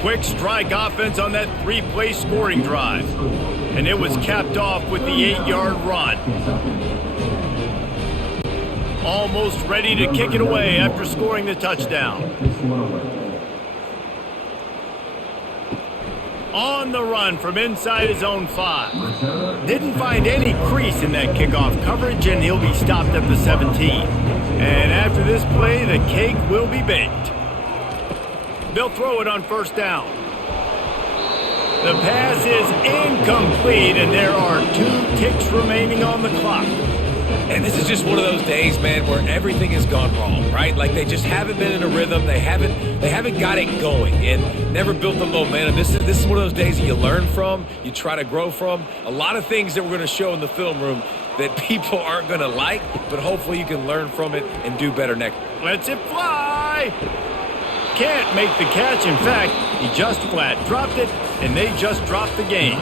Quick strike offense on that 3-play scoring drive. And it was capped off with the 8-yard run. Almost ready to kick it away after scoring the touchdown. On the run from inside his own 5. Didn't find any crease in that kickoff coverage, and he'll be stopped at the 17. And after this play, the cake will be baked. They'll throw it on first down. The pass is incomplete, and there are 2 ticks remaining on the clock. And this is just one of those days, man, where everything has gone wrong, right? Like they just haven't been in a rhythm. They haven't got it going and never built the momentum. This is one of those days that you learn from, you try to grow from. A lot of things that we're going to show in the film room that people aren't going to like, but hopefully you can learn from it and do better next. Lets it fly. Can't make the catch. In fact, he just flat dropped it, and they just dropped the game.